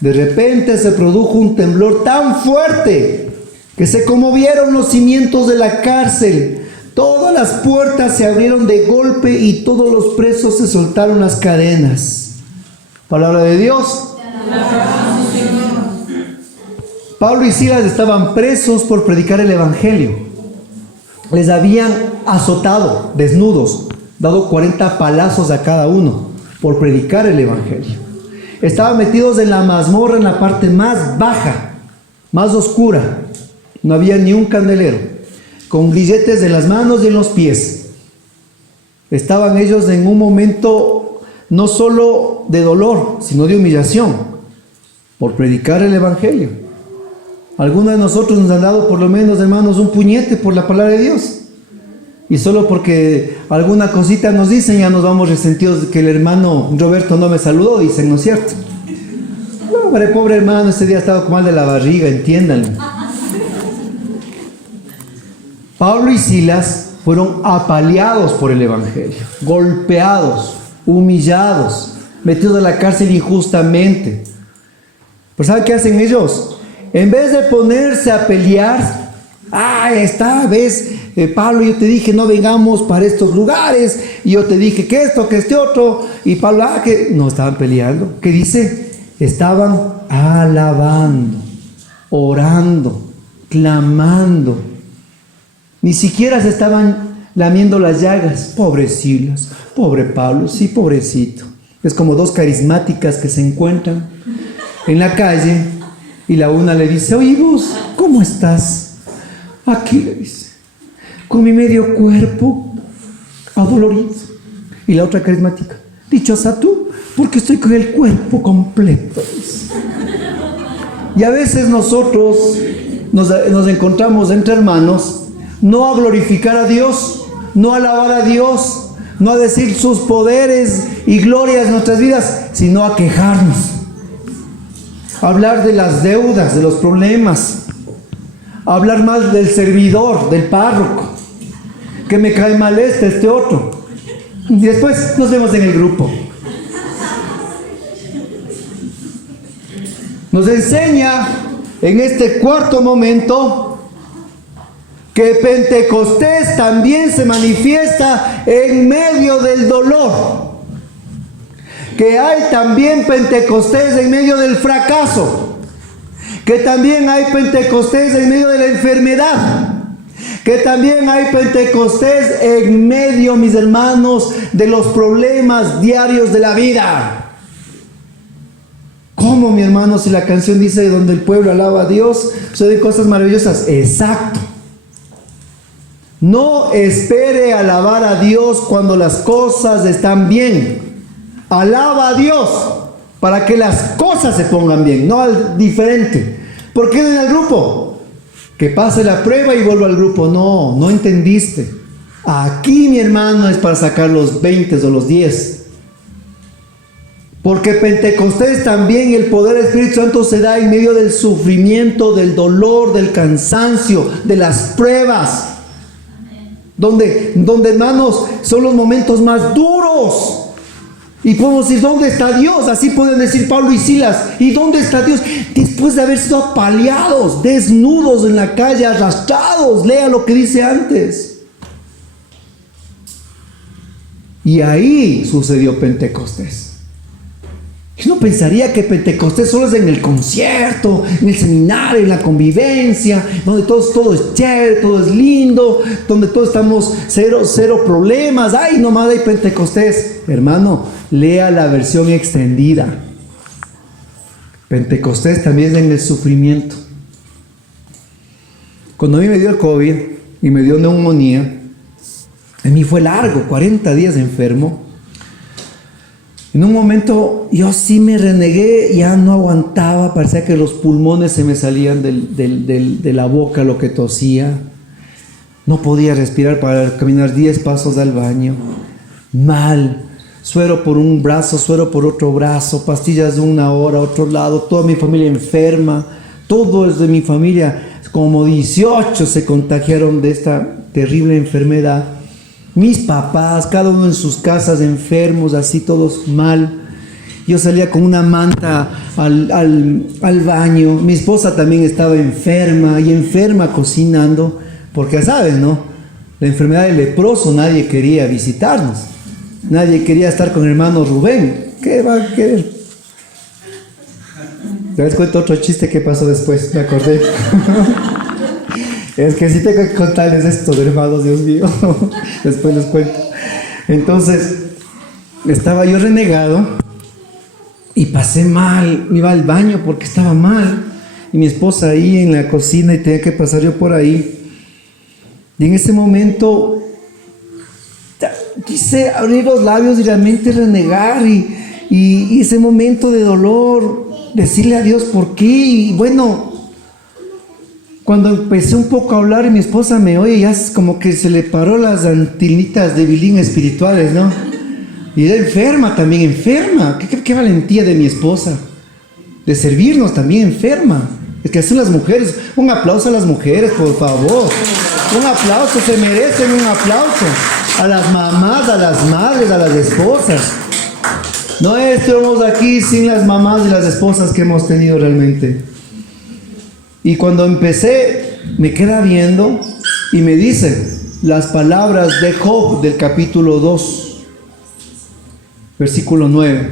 De repente se produjo un temblor tan fuerte que se conmovieron los cimientos de la cárcel. Todas las puertas se abrieron de golpe y todos los presos se soltaron las cadenas. Palabra de Dios. Pablo y Silas estaban presos por predicar el evangelio. Les habían azotado desnudos, dado 40 palazos a cada uno por predicar el evangelio. Estaban metidos en la mazmorra, en la parte más baja, más oscura. No había ni un candelero, con grilletes en las manos y en los pies. Estaban ellos en un momento no solo de dolor, sino de humillación por predicar el evangelio. Algunos de nosotros nos han dado por lo menos, hermanos, un puñete por la palabra de Dios. Y solo porque alguna cosita nos dicen, ya nos vamos resentidos de que el hermano Roberto no me saludó, dicen, ¿no es cierto? No, hombre, pobre hermano, ese día estaba con mal de la barriga, entiéndanlo. Pablo y Silas fueron apaleados por el evangelio, golpeados, humillados, metidos a la cárcel injustamente. ¿Pero sabe qué hacen ellos? En vez de ponerse a pelear, esta vez, Pablo, yo te dije no vengamos para estos lugares, y yo te dije que esto, que este otro, y Pablo, que no estaban peleando. ¿Qué dice? Estaban alabando, orando, clamando. Ni siquiera se estaban lamiendo las llagas. Pobre Silas, pobre Pablo, sí, pobrecito. Es como dos carismáticas que se encuentran en la calle. Y la una le dice, oye vos, ¿cómo estás? Aquí le dice, con mi medio cuerpo adolorido. Y la otra carismática, dichosa tú, porque estoy con el cuerpo completo. Dice. Y a veces nosotros nos encontramos entre hermanos, no a glorificar a Dios, no a alabar a Dios, no a decir sus poderes y glorias en nuestras vidas, sino a quejarnos. Hablar de las deudas, de los problemas, hablar más del servidor, del párroco. que me cae mal este otro. Y después nos vemos en el grupo. Nos enseña en este cuarto momento que Pentecostés también se manifiesta en medio del dolor. Que hay también Pentecostés en medio del fracaso. Que también hay Pentecostés en medio de la enfermedad. Que también hay Pentecostés en medio, mis hermanos, de los problemas diarios de la vida. ¿Cómo, mi hermano, si la canción dice donde el pueblo alaba a Dios, suceden cosas maravillosas? Exacto. No espere alabar a Dios cuando las cosas están bien. Alaba a Dios para que las cosas se pongan bien, no al diferente. ¿Por qué no en el grupo? Que pase la prueba y vuelva al grupo. No, no entendiste. Aquí, mi hermano, es para sacar los 20 o los 10. Porque Pentecostés también, el poder del Espíritu Santo se da en medio del sufrimiento, del dolor, del cansancio, de las pruebas. Donde, hermanos, son los momentos más duros. Y podemos decir, ¿dónde está Dios? Así pueden decir Pablo y Silas. ¿Y dónde está Dios? Después de haber sido apaleados, desnudos en la calle, arrastrados. Lea lo que dice antes. Y ahí sucedió Pentecostés. Yo no pensaría que Pentecostés solo es en el concierto, en el seminario, en la convivencia, donde todo es chévere, todo es lindo, donde todos estamos cero problemas. ¡Ay, nomás hay Pentecostés! Hermano, lea la versión extendida. Pentecostés también es en el sufrimiento. Cuando a mí me dio el COVID y me dio neumonía, a mí fue largo, 40 días enfermo. En un momento yo sí me renegué, ya no aguantaba, parecía que los pulmones se me salían de la boca, lo que tosía. No podía respirar para caminar 10 pasos al baño. Mal. Suero por un brazo, suero por otro brazo, pastillas de 1 hora, otro lado, toda mi familia enferma. Todos de mi familia, como 18 se contagiaron de esta terrible enfermedad. Mis papás, cada uno en sus casas enfermos, así todos mal. Yo salía con una manta al baño. Mi esposa también estaba enferma y enferma cocinando. Porque ya sabes, ¿no? La enfermedad del leproso, nadie quería visitarnos. Nadie quería estar con el hermano Rubén. ¿Qué va a querer? Les cuento otro chiste que pasó después, me acordé. Es que sí tengo que contarles esto, hermanos, Dios mío. Después les cuento. Entonces, estaba yo renegado y pasé mal. Me iba al baño porque estaba mal. Y mi esposa ahí en la cocina y tenía que pasar yo por ahí. Y en ese momento quise abrir los labios y realmente renegar. Y ese momento de dolor, decirle a Dios por qué. Y bueno, cuando empecé un poco a hablar y mi esposa me oye, ya es como que se le paró las antenitas de bilín espirituales, ¿no? Y era enferma también, enferma. ¿Qué valentía de mi esposa? De servirnos también enferma. Es que hacen las mujeres. Un aplauso a las mujeres, por favor. Un aplauso, se merecen un aplauso. A las mamás, a las madres, a las esposas. No estamos aquí sin las mamás y las esposas que hemos tenido realmente. Y cuando empecé, me queda viendo y me dice las palabras de Job del capítulo 2, versículo 9.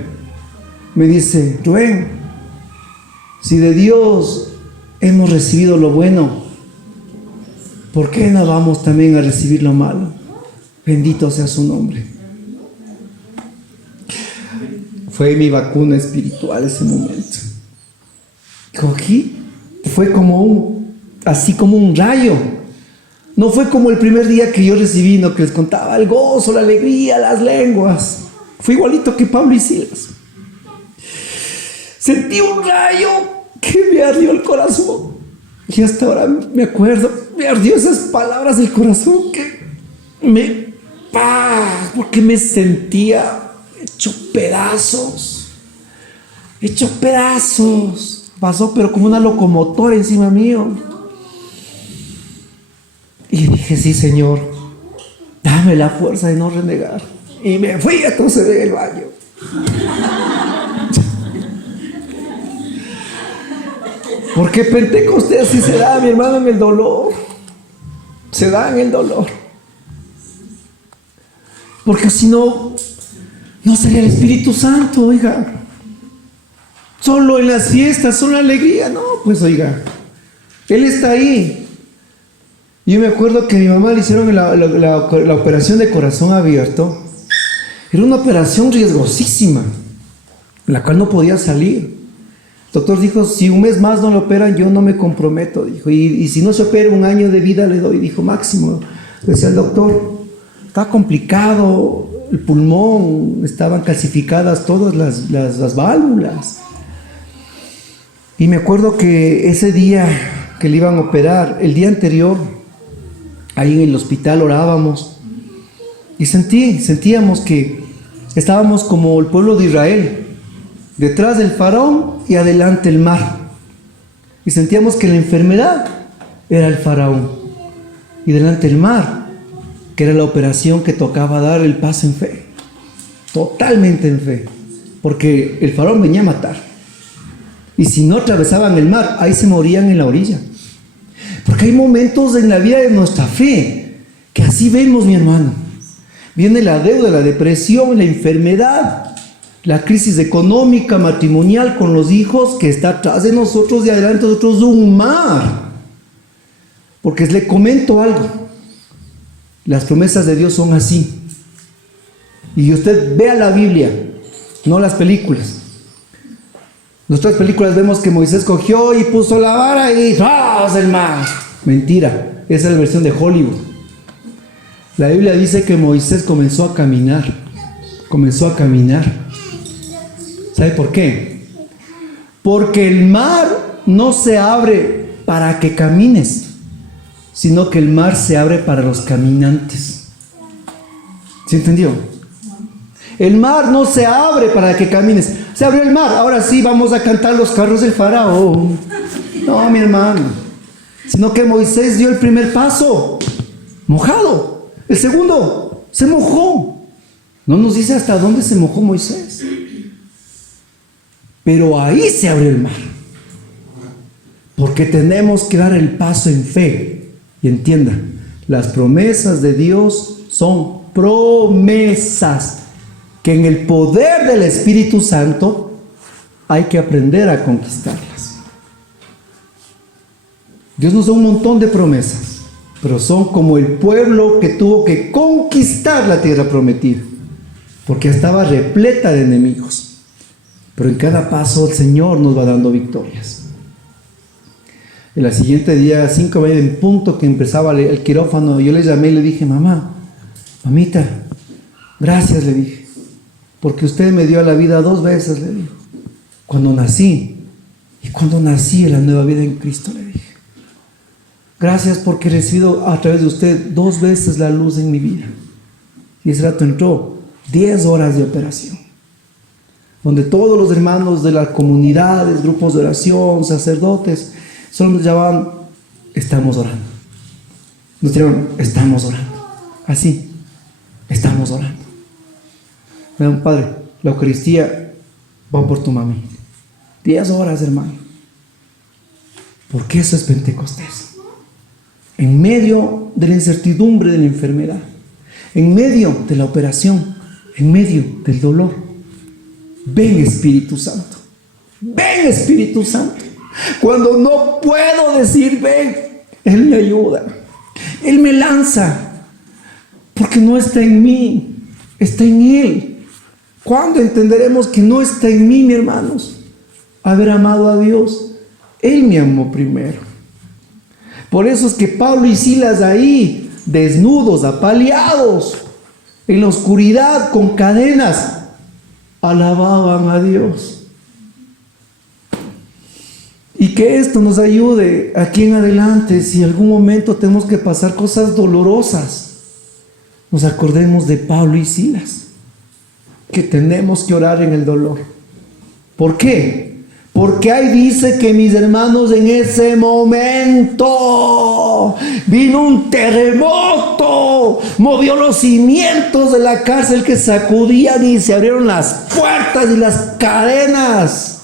Me dice, Rubén, si de Dios hemos recibido lo bueno, ¿por qué no vamos también a recibir lo malo? Bendito sea su nombre. Fue mi vacuna espiritual ese momento. Cogí. Fue así como un rayo. No fue como el primer día que yo recibí, no, que les contaba el gozo, la alegría, las lenguas. Fue igualito que Pablo y Silas. Sentí un rayo que me ardió el corazón. Y hasta ahora me acuerdo, me ardió esas palabras del corazón porque me sentía hecho pedazos. Hecho pedazos. Pasó, pero como una locomotora encima mío. Y dije, sí, Señor, dame la fuerza de no renegar. Y me fui a toser en el baño. Porque Pentecostés así se da, mi hermano, en el dolor. Se da en el dolor. Porque si no, no sería el Espíritu Santo, oiga. Solo en las fiestas, solo en la alegría. No, pues oiga, Él está ahí. Yo me acuerdo que a mi mamá le hicieron la operación de corazón abierto. Era una operación riesgosísima, la cual no podía salir. El doctor dijo, si un mes más no lo operan, yo no me comprometo. Dijo, y si no se opera, 1 año de vida le doy. Dijo, máximo. Decía el doctor, está complicado, el pulmón, estaban calcificadas todas las válvulas. Y me acuerdo que ese día que le iban a operar, el día anterior, ahí en el hospital orábamos y sentíamos que estábamos como el pueblo de Israel, detrás del faraón y adelante el mar. Y sentíamos que la enfermedad era el faraón y delante el mar, que era la operación que tocaba dar el paso en fe, totalmente en fe, porque el faraón venía a matar. Y si no atravesaban el mar, ahí se morían en la orilla. Porque hay momentos en la vida de nuestra fe que así vemos, mi hermano. Viene la deuda, la depresión, la enfermedad, la crisis económica, matrimonial con los hijos que está atrás de nosotros y adelante de nosotros un mar. Porque le comento algo. Las promesas de Dios son así. Y usted vea la Biblia, no las películas. En otras películas vemos que Moisés cogió y puso la vara y ¡ah! El mar. Mentira, esa es la versión de Hollywood. La Biblia dice que Moisés comenzó a caminar. ¿Sabe por qué? Porque el mar no se abre para que camines, sino que el mar se abre para los caminantes. ¿Sí entendió? El mar no se abre para que camines. Se abrió el mar. Ahora sí vamos a cantar los carros del faraón. No, mi hermano. Sino que Moisés dio el primer paso mojado. El segundo se mojó. No nos dice hasta dónde se mojó Moisés. Pero ahí se abrió el mar. Porque tenemos que dar el paso en fe. Y entienda, las promesas de Dios son promesas que en el poder del Espíritu Santo hay que aprender a conquistarlas. Dios nos da un montón de promesas, pero son como el pueblo que tuvo que conquistar la tierra prometida, porque estaba repleta de enemigos. Pero en cada paso el Señor nos va dando victorias. El siguiente día, 5:30 en punto que empezaba el quirófano, yo le llamé y le dije, mamita, gracias, le dije, porque usted me dio la vida 2 veces, le digo, cuando nací y cuando nací en la nueva vida en Cristo, le dije. Gracias porque he recibido a través de usted 2 veces la luz en mi vida. Y ese rato entró 10 horas de operación, donde todos los hermanos de las comunidades, grupos de oración, sacerdotes, solo nos llamaban, estamos orando. Nos dijeron, estamos orando. Así, estamos orando. Padre, la Eucaristía va por tu mami. 10 horas, hermano. Porque eso es Pentecostés. En medio de la incertidumbre de la enfermedad, en medio de la operación, en medio del dolor, ven Espíritu Santo. Ven Espíritu Santo. Cuando no puedo decir ven, Él me ayuda. Él me lanza. Porque no está en mí, está en Él. ¿Cuándo entenderemos que no está en mí, mis hermanos? Haber amado a Dios. Él me amó primero. Por eso es que Pablo y Silas ahí, desnudos, apaleados, en la oscuridad, con cadenas, alababan a Dios. Y que esto nos ayude aquí en adelante, si en algún momento tenemos que pasar cosas dolorosas, nos acordemos de Pablo y Silas, que tenemos que orar en el dolor. ¿Por qué? Porque ahí dice que mis hermanos, en ese momento vino un terremoto, movió los cimientos de la cárcel que sacudían y se abrieron las puertas y las cadenas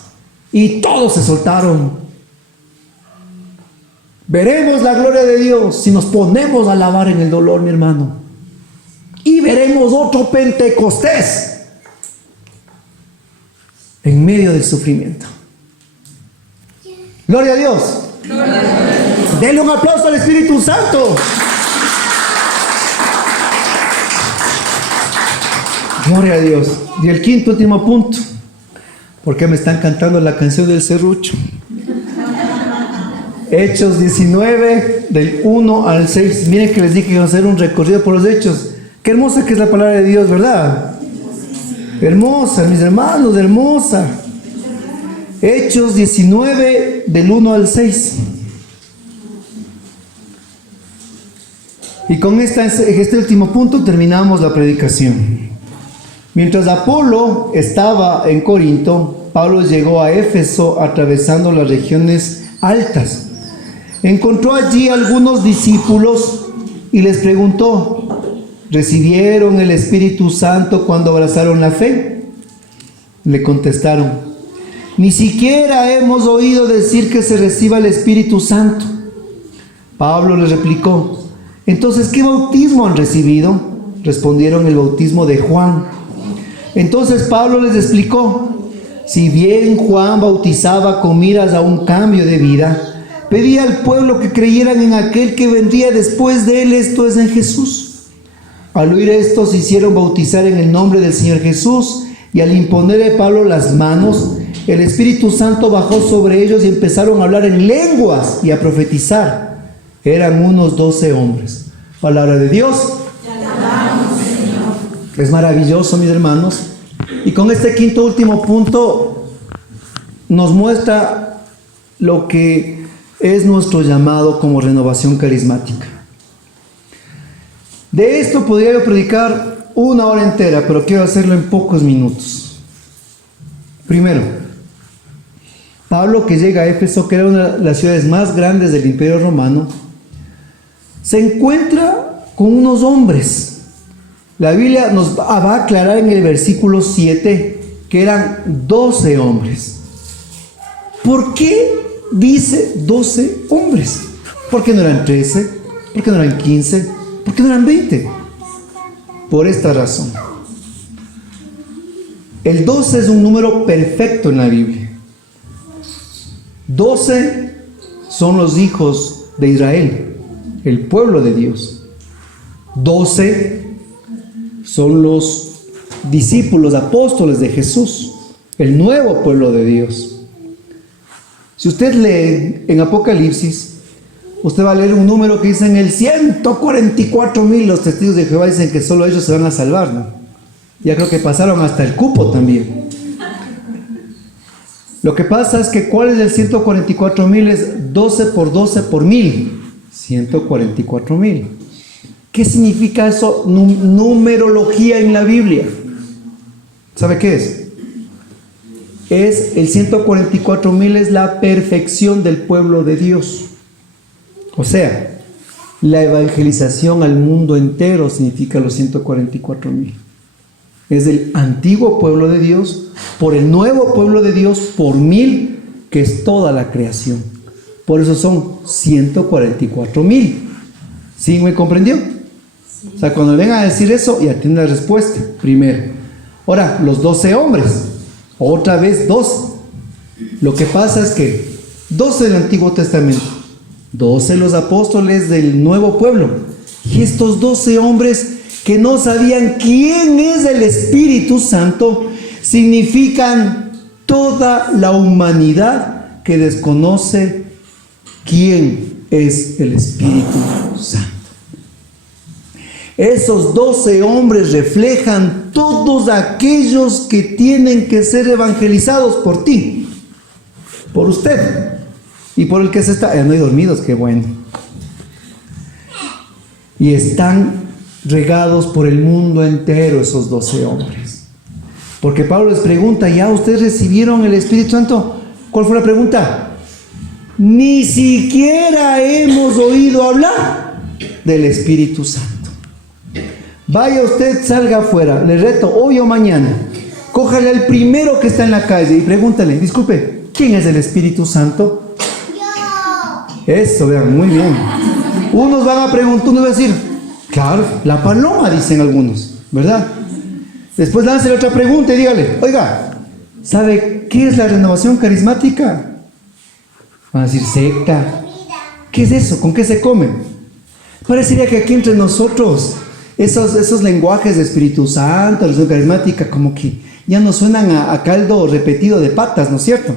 y todos se soltaron. Veremos la gloria de Dios si nos ponemos a alabar en el dolor, mi hermano. Y veremos otro Pentecostés en medio del sufrimiento. Gloria a Dios. Gloria a Dios. Denle un aplauso al Espíritu Santo. Gloria a Dios. Y el quinto, último punto. ¿Por qué me están cantando la canción del serrucho? Hechos 19, del 1 al 6. Miren que les dije que iba a hacer un recorrido por los hechos. Qué hermosa que es la palabra de Dios, ¿verdad? Hermosa, mis hermanos, hermosa. Hechos 19, del 1 al 6. Y con este último punto terminamos la predicación. Mientras Apolo estaba en Corinto, Pablo llegó a Éfeso atravesando las regiones altas. Encontró allí algunos discípulos y les preguntó: ¿recibieron el Espíritu Santo cuando abrazaron la fe? Le contestaron: ni siquiera hemos oído decir que se reciba el Espíritu Santo. Pablo les replicó: entonces, ¿qué bautismo han recibido? Respondieron: el bautismo de Juan. Entonces Pablo les explicó: si bien Juan bautizaba con miras a un cambio de vida, pedía al pueblo que creyeran en aquel que vendría después de él, esto es, en Jesús. Al oír esto, se hicieron bautizar en el nombre del Señor Jesús, y al imponerle a Pablo las manos, el Espíritu Santo bajó sobre ellos y empezaron a hablar en lenguas y a profetizar. Eran unos 12 hombres. Palabra de Dios. Es maravilloso, mis hermanos. Y con este quinto último punto nos muestra lo que es nuestro llamado como renovación carismática. De esto podría yo predicar una hora entera, pero quiero hacerlo en pocos minutos. Primero, Pablo, que llega a Éfeso, que era una de las ciudades más grandes del Imperio Romano, se encuentra con unos hombres. La Biblia nos va a aclarar en el versículo 7 que eran 12 hombres. ¿Por qué dice 12 hombres? ¿Por qué no eran 13? ¿Por qué no eran 15? ¿Por qué no eran 20? Por esta razón. El 12 es un número perfecto en la Biblia. 12 son los hijos de Israel, el pueblo de Dios. 12 son los discípulos, apóstoles de Jesús, el nuevo pueblo de Dios. Si usted lee en Apocalipsis, usted va a leer un número que dice en el 144,000. Los testigos de Jehová dicen que solo ellos se van a salvar, ¿no? Ya creo que pasaron hasta el cupo también. Lo que pasa es que ¿cuál es el 144,000? Es 12 por 12 por 1000. 144,000. ¿Qué significa eso? Numerología en la Biblia. ¿Sabe qué es? Es el 144,000, es la perfección del pueblo de Dios. O sea, la evangelización al mundo entero significa los 144,000. Es el antiguo pueblo de Dios por el nuevo pueblo de Dios por 1000, que es toda la creación. Por eso son 144,000. ¿Sí me comprendió? Sí. O sea, cuando vengan a decir eso, ya tienen la respuesta. Primero. Ahora, los 12 hombres. Otra vez 12. Lo que pasa es que 12 del Antiguo Testamento, 12 los apóstoles del nuevo pueblo. Y estos 12 hombres que no sabían quién es el Espíritu Santo, significan toda la humanidad que desconoce quién es el Espíritu Santo. Esos 12 hombres reflejan todos aquellos que tienen que ser evangelizados por ti, por usted y por el que se está... no hay dormidos, qué bueno. Y están regados por el mundo entero esos 12 hombres. Porque Pablo les pregunta: ¿ya ustedes recibieron el Espíritu Santo? ¿Cuál fue la pregunta? Ni siquiera hemos oído hablar del Espíritu Santo. Vaya usted, salga afuera, le reto, hoy o mañana, cójale al primero que está en la calle y pregúntale, disculpe, ¿quién es el Espíritu Santo? Yo. Eso, vean, muy bien. Unos van a preguntar, uno va a decir, claro, la paloma, dicen algunos, ¿verdad? Después láncele otra pregunta y dígale, oiga, ¿sabe qué es la renovación carismática? Van a decir, secta. ¿Qué es eso? ¿Con qué se come? Parecería que aquí entre nosotros esos lenguajes de Espíritu Santo, la renovación carismática, como que ya nos suenan a caldo repetido de patas, ¿no es cierto?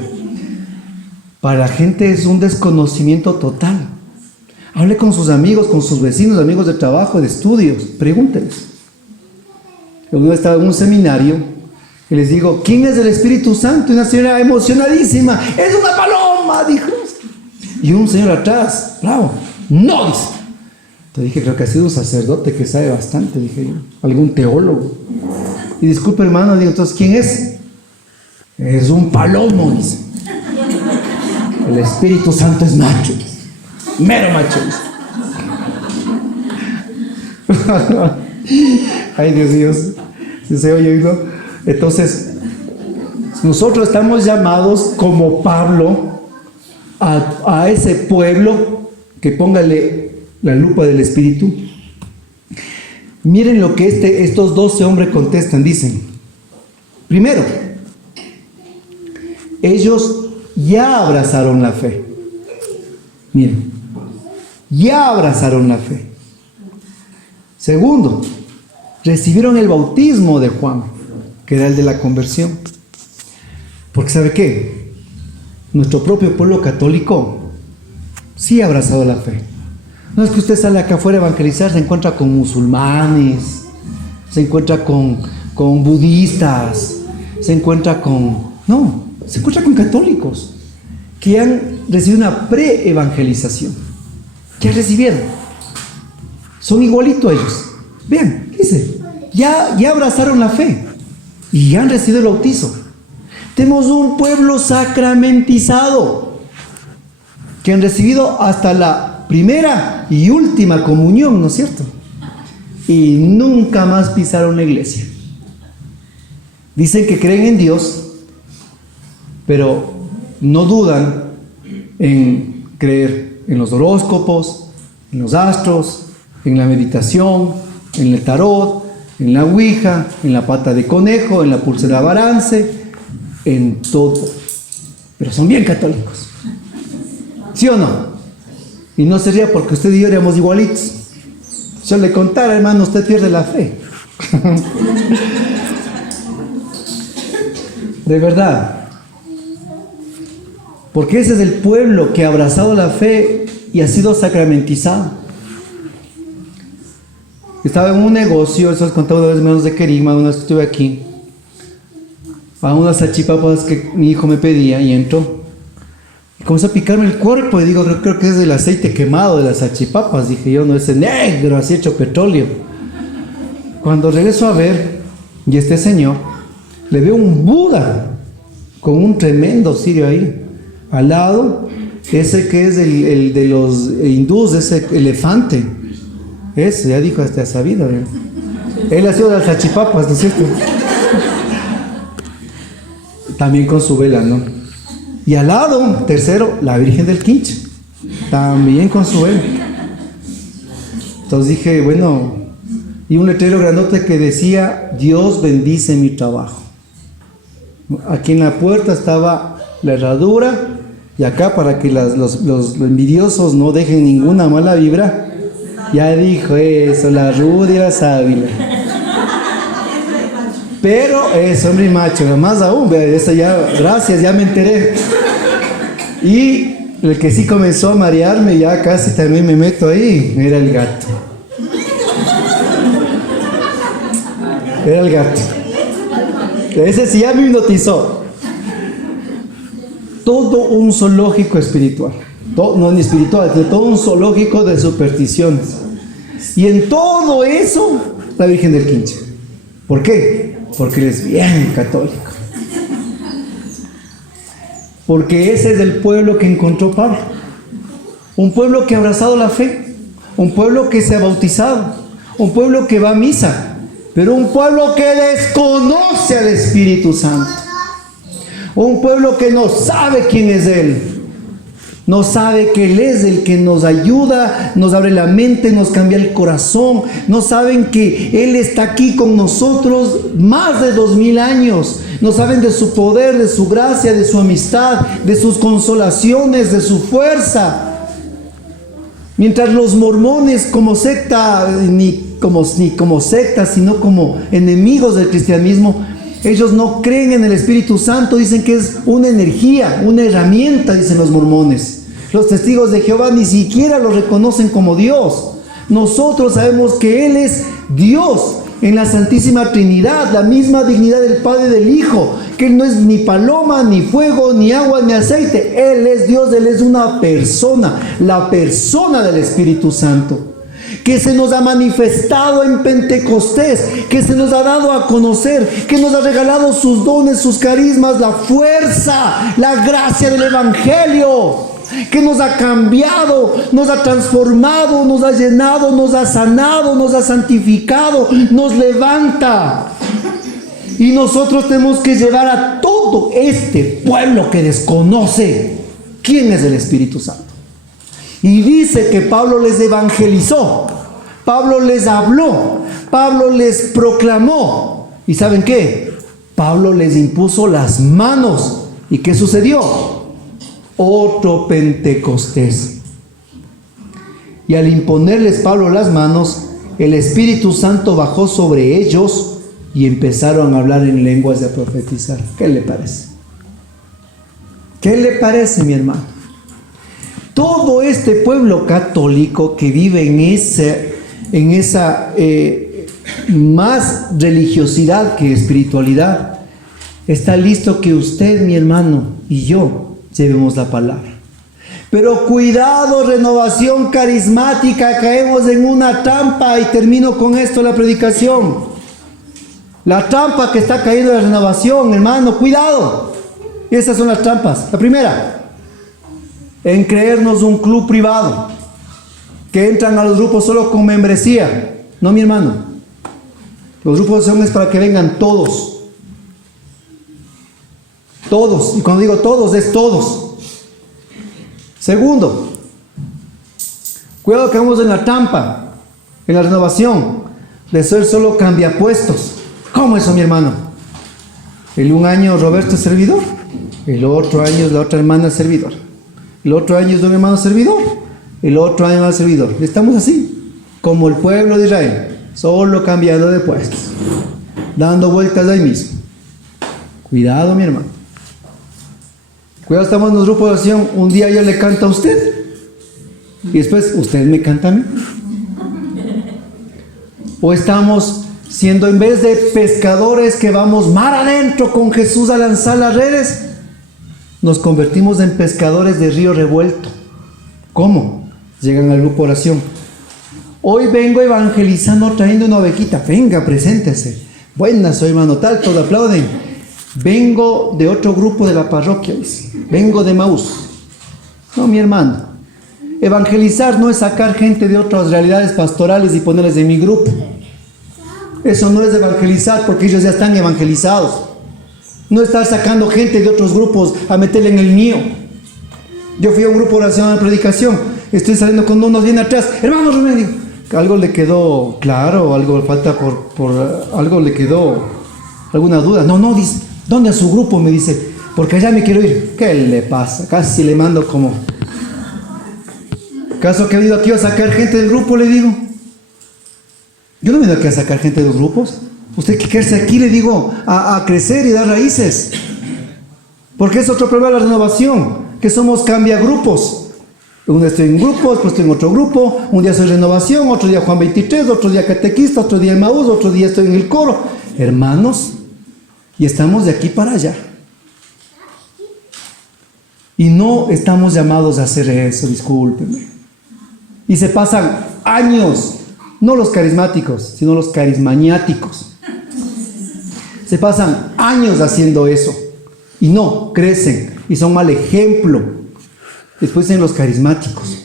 Para la gente es un desconocimiento total. Hable con sus amigos, con sus vecinos, amigos de trabajo, de estudios, pregúntenles. Yo estaba en un seminario y les digo, ¿quién es el Espíritu Santo? Y una señora emocionadísima, ¡es una paloma!, dijo. Y un señor atrás, bravo, ¡no!, dice. Entonces dije, creo que ha sido un sacerdote que sabe bastante, dije yo, algún teólogo. Y disculpe, hermano, digo, entonces, ¿quién es? Es un palomo, dice. El Espíritu Santo es macho, mero macho, dice. Ay, Dios mío, si se oye oído. Entonces, nosotros estamos llamados como Pablo a ese pueblo que póngale la lupa del Espíritu. Miren lo que estos 12 hombres contestan, dicen. Primero, ellos ya abrazaron la fe. Miren, ya abrazaron la fe. Segundo, recibieron el bautismo de Juan, que era el de la conversión. Porque ¿sabe qué? Nuestro propio pueblo católico sí ha abrazado la fe. No es que usted sale acá afuera a evangelizar, se encuentra con musulmanes, se encuentra con budistas, se encuentra con... No, se encuentra con católicos que han recibido una pre-evangelización. ¿Qué recibieron? Son igualitos a ellos. Vean, dice, ya abrazaron la fe y ya han recibido el bautizo. Tenemos un pueblo sacramentizado que han recibido hasta la primera y última comunión, ¿no es cierto? Y nunca más pisaron la iglesia. Dicen que creen en Dios, pero no dudan en creer en los horóscopos, en los astros, en la meditación, en el tarot, en la ouija, en la pata de conejo, en la pulsera varance, en todo. Pero son bien católicos. ¿Sí o no? Y no sería porque usted y yo éramos igualitos. Yo le contara, hermano, usted pierde la fe. De verdad. Porque ese es el pueblo que ha abrazado la fe y ha sido sacramentizado. Estaba en un negocio, eso les contaba una vez menos de Querigma, una vez que estuve aquí, a unas salchipapas que mi hijo me pedía, y entró. Y comenzó a picarme el cuerpo y digo, creo que es el aceite quemado de las salchipapas. Dije yo, no, ese negro, así hecho petróleo. Cuando regreso a ver, y este señor, le veo un Buda con un tremendo cirio ahí. Al lado, ese que es el de los hindús, ese elefante. Eso, ya dijo, hasta sabido. Él ha sido de las salchipapas, ¿no es cierto? También con su vela, ¿no? Y al lado, tercero, la Virgen del Quinche, también con su vela. Entonces dije, bueno, y un letrero grandote que decía, Dios bendice mi trabajo. Aquí en la puerta estaba la herradura, y acá para que los envidiosos no dejen ninguna mala vibra, ya dijo eso, la rubia sábila. Pero es hombre y macho, más aún, vea, eso ya, gracias, ya me enteré. Y el que sí comenzó a marearme, ya casi también me meto ahí, era el gato. Era el gato. Ese sí ya me hipnotizó. Todo un zoológico espiritual. No ni espiritual, sino todo un zoológico de supersticiones. Y en todo eso, la Virgen del Quinche. ¿Por qué? Porque él es bien católico. Porque ese es el pueblo que encontró Pablo. Un pueblo que ha abrazado la fe, un pueblo que se ha bautizado, un pueblo que va a misa, pero un pueblo que desconoce al Espíritu Santo. Un pueblo que no sabe quién es Él. No sabe que Él es el que nos ayuda, nos abre la mente, nos cambia el corazón. No saben que Él está aquí con nosotros más de 2000 años. No saben de su poder, de su gracia, de su amistad, de sus consolaciones, de su fuerza. Mientras los mormones como secta, ni como secta, sino como enemigos del cristianismo, ellos no creen en el Espíritu Santo, dicen que es una energía, una herramienta, dicen los mormones. Los testigos de Jehová ni siquiera lo reconocen como Dios. Nosotros sabemos que Él es Dios en la Santísima Trinidad, la misma dignidad del Padre y del Hijo, que Él no es ni paloma, ni fuego, ni agua, ni aceite. Él es Dios, Él es una persona, la persona del Espíritu Santo, que se nos ha manifestado en Pentecostés, que se nos ha dado a conocer, que nos ha regalado sus dones, sus carismas, la fuerza, la gracia del Evangelio, que nos ha cambiado, nos ha transformado, nos ha llenado, nos ha sanado, nos ha santificado, nos levanta. Y nosotros tenemos que llevar a todo este pueblo que desconoce quién es el Espíritu Santo. Y dice que Pablo les evangelizó, Pablo les habló, Pablo les proclamó. ¿Y saben qué? Pablo les impuso las manos. ¿Y qué sucedió? Otro Pentecostés. Y al imponerles Pablo las manos, el Espíritu Santo bajó sobre ellos y empezaron a hablar en lenguas de profetizar. ¿Qué le parece? ¿Qué le parece, mi hermano? Todo este pueblo católico que vive en esa más religiosidad que espiritualidad, está listo que usted, mi hermano, y yo llevemos la palabra. Pero cuidado, renovación carismática, caemos en una trampa, y termino con esto la predicación. La trampa que está cayendo en la renovación, hermano, cuidado. Esas son las trampas. La primera, en creernos un club privado, que entran a los grupos solo con membresía. No, mi hermano, los grupos son para que vengan todos. Todos, y cuando digo todos, es todos. Segundo, cuidado que vamos en la trampa, en la renovación, de ser solo cambiapuestos. ¿Cómo eso, mi hermano? El un año Roberto es servidor, el otro año es la otra hermana servidor, el otro año es de un hermano servidor, el otro año es servidor. Estamos así, como el pueblo de Israel, solo cambiando de puestos, dando vueltas ahí mismo. Cuidado, mi hermano. Cuidado, estamos en los grupos de oración. Un día yo le canto a usted y después usted me canta a mí. O estamos siendo, en vez de pescadores que vamos mar adentro con Jesús a lanzar las redes, nos convertimos en pescadores de río revuelto. ¿Cómo? Llegan al grupo de oración. Hoy vengo evangelizando, trayendo una ovejita. Venga, preséntese. Buenas, soy hermano tal, todos aplauden. Vengo de otro grupo de la parroquia, dice. Vengo de Maús. No, mi hermano. Evangelizar no es sacar gente de otras realidades pastorales y ponerles en mi grupo. Eso no es evangelizar, porque ellos ya están evangelizados. No estar sacando gente de otros grupos a meterle en el mío. Yo fui a un grupo de oración a la predicación. Estoy saliendo con unos bien atrás. Hermano Remedio, algo le quedó claro, algo falta por algo le quedó, alguna duda. No, dice, ¿dónde a su grupo? Me dice, porque allá me quiero ir. ¿Qué le pasa? Casi le mando como... ¿Caso que ha venido aquí a sacar gente del grupo? Le digo. Yo no he venido aquí a sacar gente de los grupos. Usted que quedarse aquí, le digo, a crecer y dar raíces. Porque es otro problema de la renovación, que somos cambiagrupos. Un día estoy en un grupo, después estoy en otro grupo, un día soy renovación, otro día Juan 23, otro día catequista, otro día Emaús, otro día estoy en el coro. Hermanos, y estamos de aquí para allá. Y no estamos llamados a hacer eso, discúlpenme. Y se pasan años, no los carismáticos, sino los carismaniáticos. Se pasan años haciendo eso. y no, crecen y son mal ejemplo. Después en los carismáticos.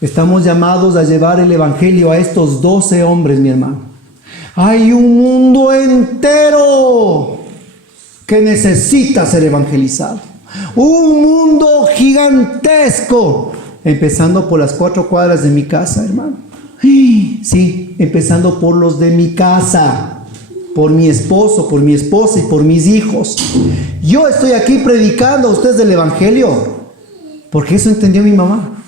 Estamos llamados a llevar el evangelio a estos 12 hombres, mi hermano. Hay un mundo entero que necesita ser evangelizado. Un mundo gigantesco. Empezando por las 4 cuadras de mi casa, hermano. Sí, empezando por los de mi casa. Por mi esposo, por mi esposa y por mis hijos. Yo estoy aquí predicando a ustedes del evangelio porque eso entendió mi mamá.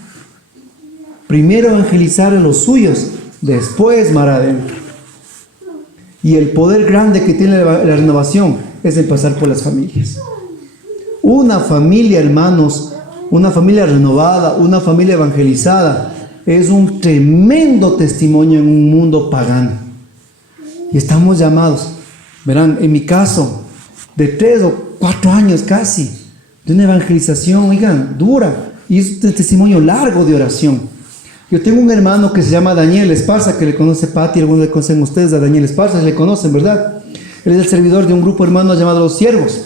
Primero evangelizar a los suyos, después mar adentro. Y el poder grande que tiene la renovación es el pasar por las familias. Una familia, hermanos, una familia renovada, una familia evangelizada, es un tremendo testimonio en un mundo pagano. Y estamos llamados, verán, en mi caso, de 3 o 4 años casi, de una evangelización, oigan, dura, y es un testimonio largo de oración. Yo tengo un hermano que se llama Daniel Esparza, que le conoce Pati, algunos le conocen ustedes a Daniel Esparza, le conocen, ¿verdad? Él es el servidor de un grupo hermano llamado Los Siervos.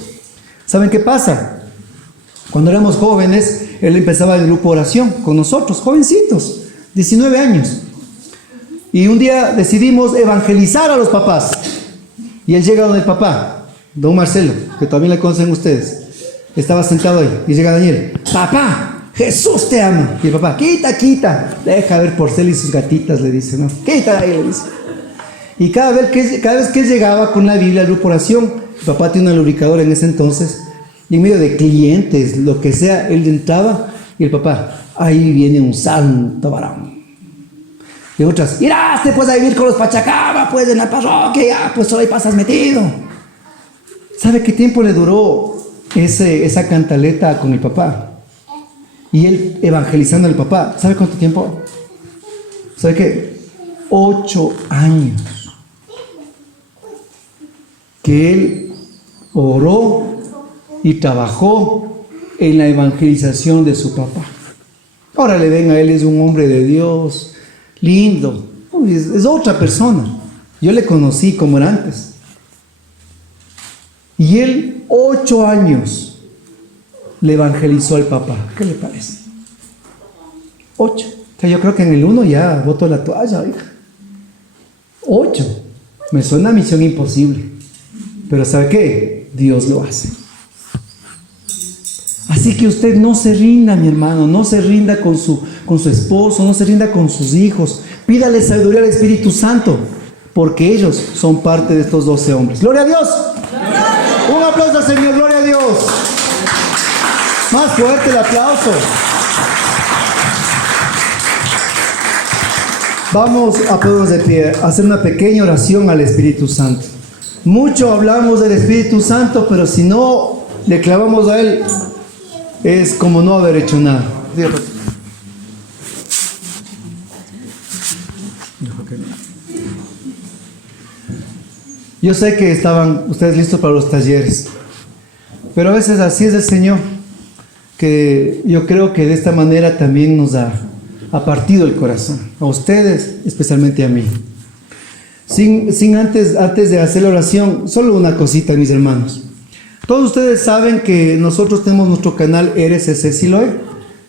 ¿Saben qué pasa? Cuando éramos jóvenes, él empezaba el grupo de oración con nosotros, jovencitos, 19 años. Y un día decidimos evangelizar a los papás. Y él llega donde el papá, don Marcelo, que también le conocen ustedes. Estaba sentado ahí y llega Daniel. Papá, Jesús te ama. Y el papá, quita. Deja ver Porcel y sus gatitas, le dice, ¿no? Quita ahí, le dice. Y cada vez que él llegaba con la Biblia al grupo oración, el papá tiene una lubricadora en ese entonces. Y en medio de clientes, lo que sea, él entraba y el papá, ahí viene un santo varón. Y otras, irás pues a vivir con los Pachacaba, pues en la parroquia, ya, pues solo ahí pasas metido. ¿Sabe qué tiempo le duró esa cantaleta con el papá? Y él evangelizando al papá, ¿sabe cuánto tiempo? ¿Sabe qué? 8 años. Que él oró y trabajó en la evangelización de su papá. Ahora le ven a él, es un hombre de Dios, lindo, es otra persona. Yo le conocí como era antes. Y él 8 años le evangelizó al papá. ¿Qué le parece? 8. O sea, yo creo que en el 1 ya botó la toalla, hija. 8. Me suena a misión imposible. Pero ¿sabe qué? Dios lo hace. Así que usted no se rinda, mi hermano, no se rinda con su esposo, no se rinda con sus hijos. Pídale sabiduría al Espíritu Santo, porque ellos son parte de estos 12 hombres. ¡Gloria a Dios! ¡Gloria! Un aplauso al Señor, gloria a Dios. Más fuerte el aplauso. Vamos a ponernos de pie, a hacer una pequeña oración al Espíritu Santo. Mucho hablamos del Espíritu Santo, pero si no le clavamos a Él, es como no haber hecho nada. Yo sé que estaban ustedes listos para los talleres, pero a veces así es el Señor, que yo creo que de esta manera también nos ha partido el corazón, a ustedes, especialmente a mí. Antes de hacer la oración, solo una cosita, mis hermanos. Todos ustedes saben que nosotros tenemos nuestro canal RCC Siloé,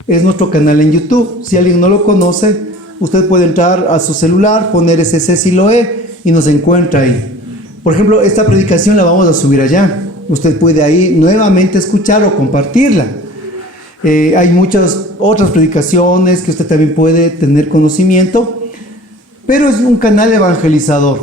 es nuestro canal en YouTube. Si alguien no lo conoce, usted puede entrar a su celular, poner RCC Siloé y nos encuentra ahí. Por ejemplo, esta predicación la vamos a subir allá. Usted puede ahí nuevamente escuchar o compartirla. Hay muchas otras predicaciones que usted también puede tener conocimiento, pero es un canal evangelizador.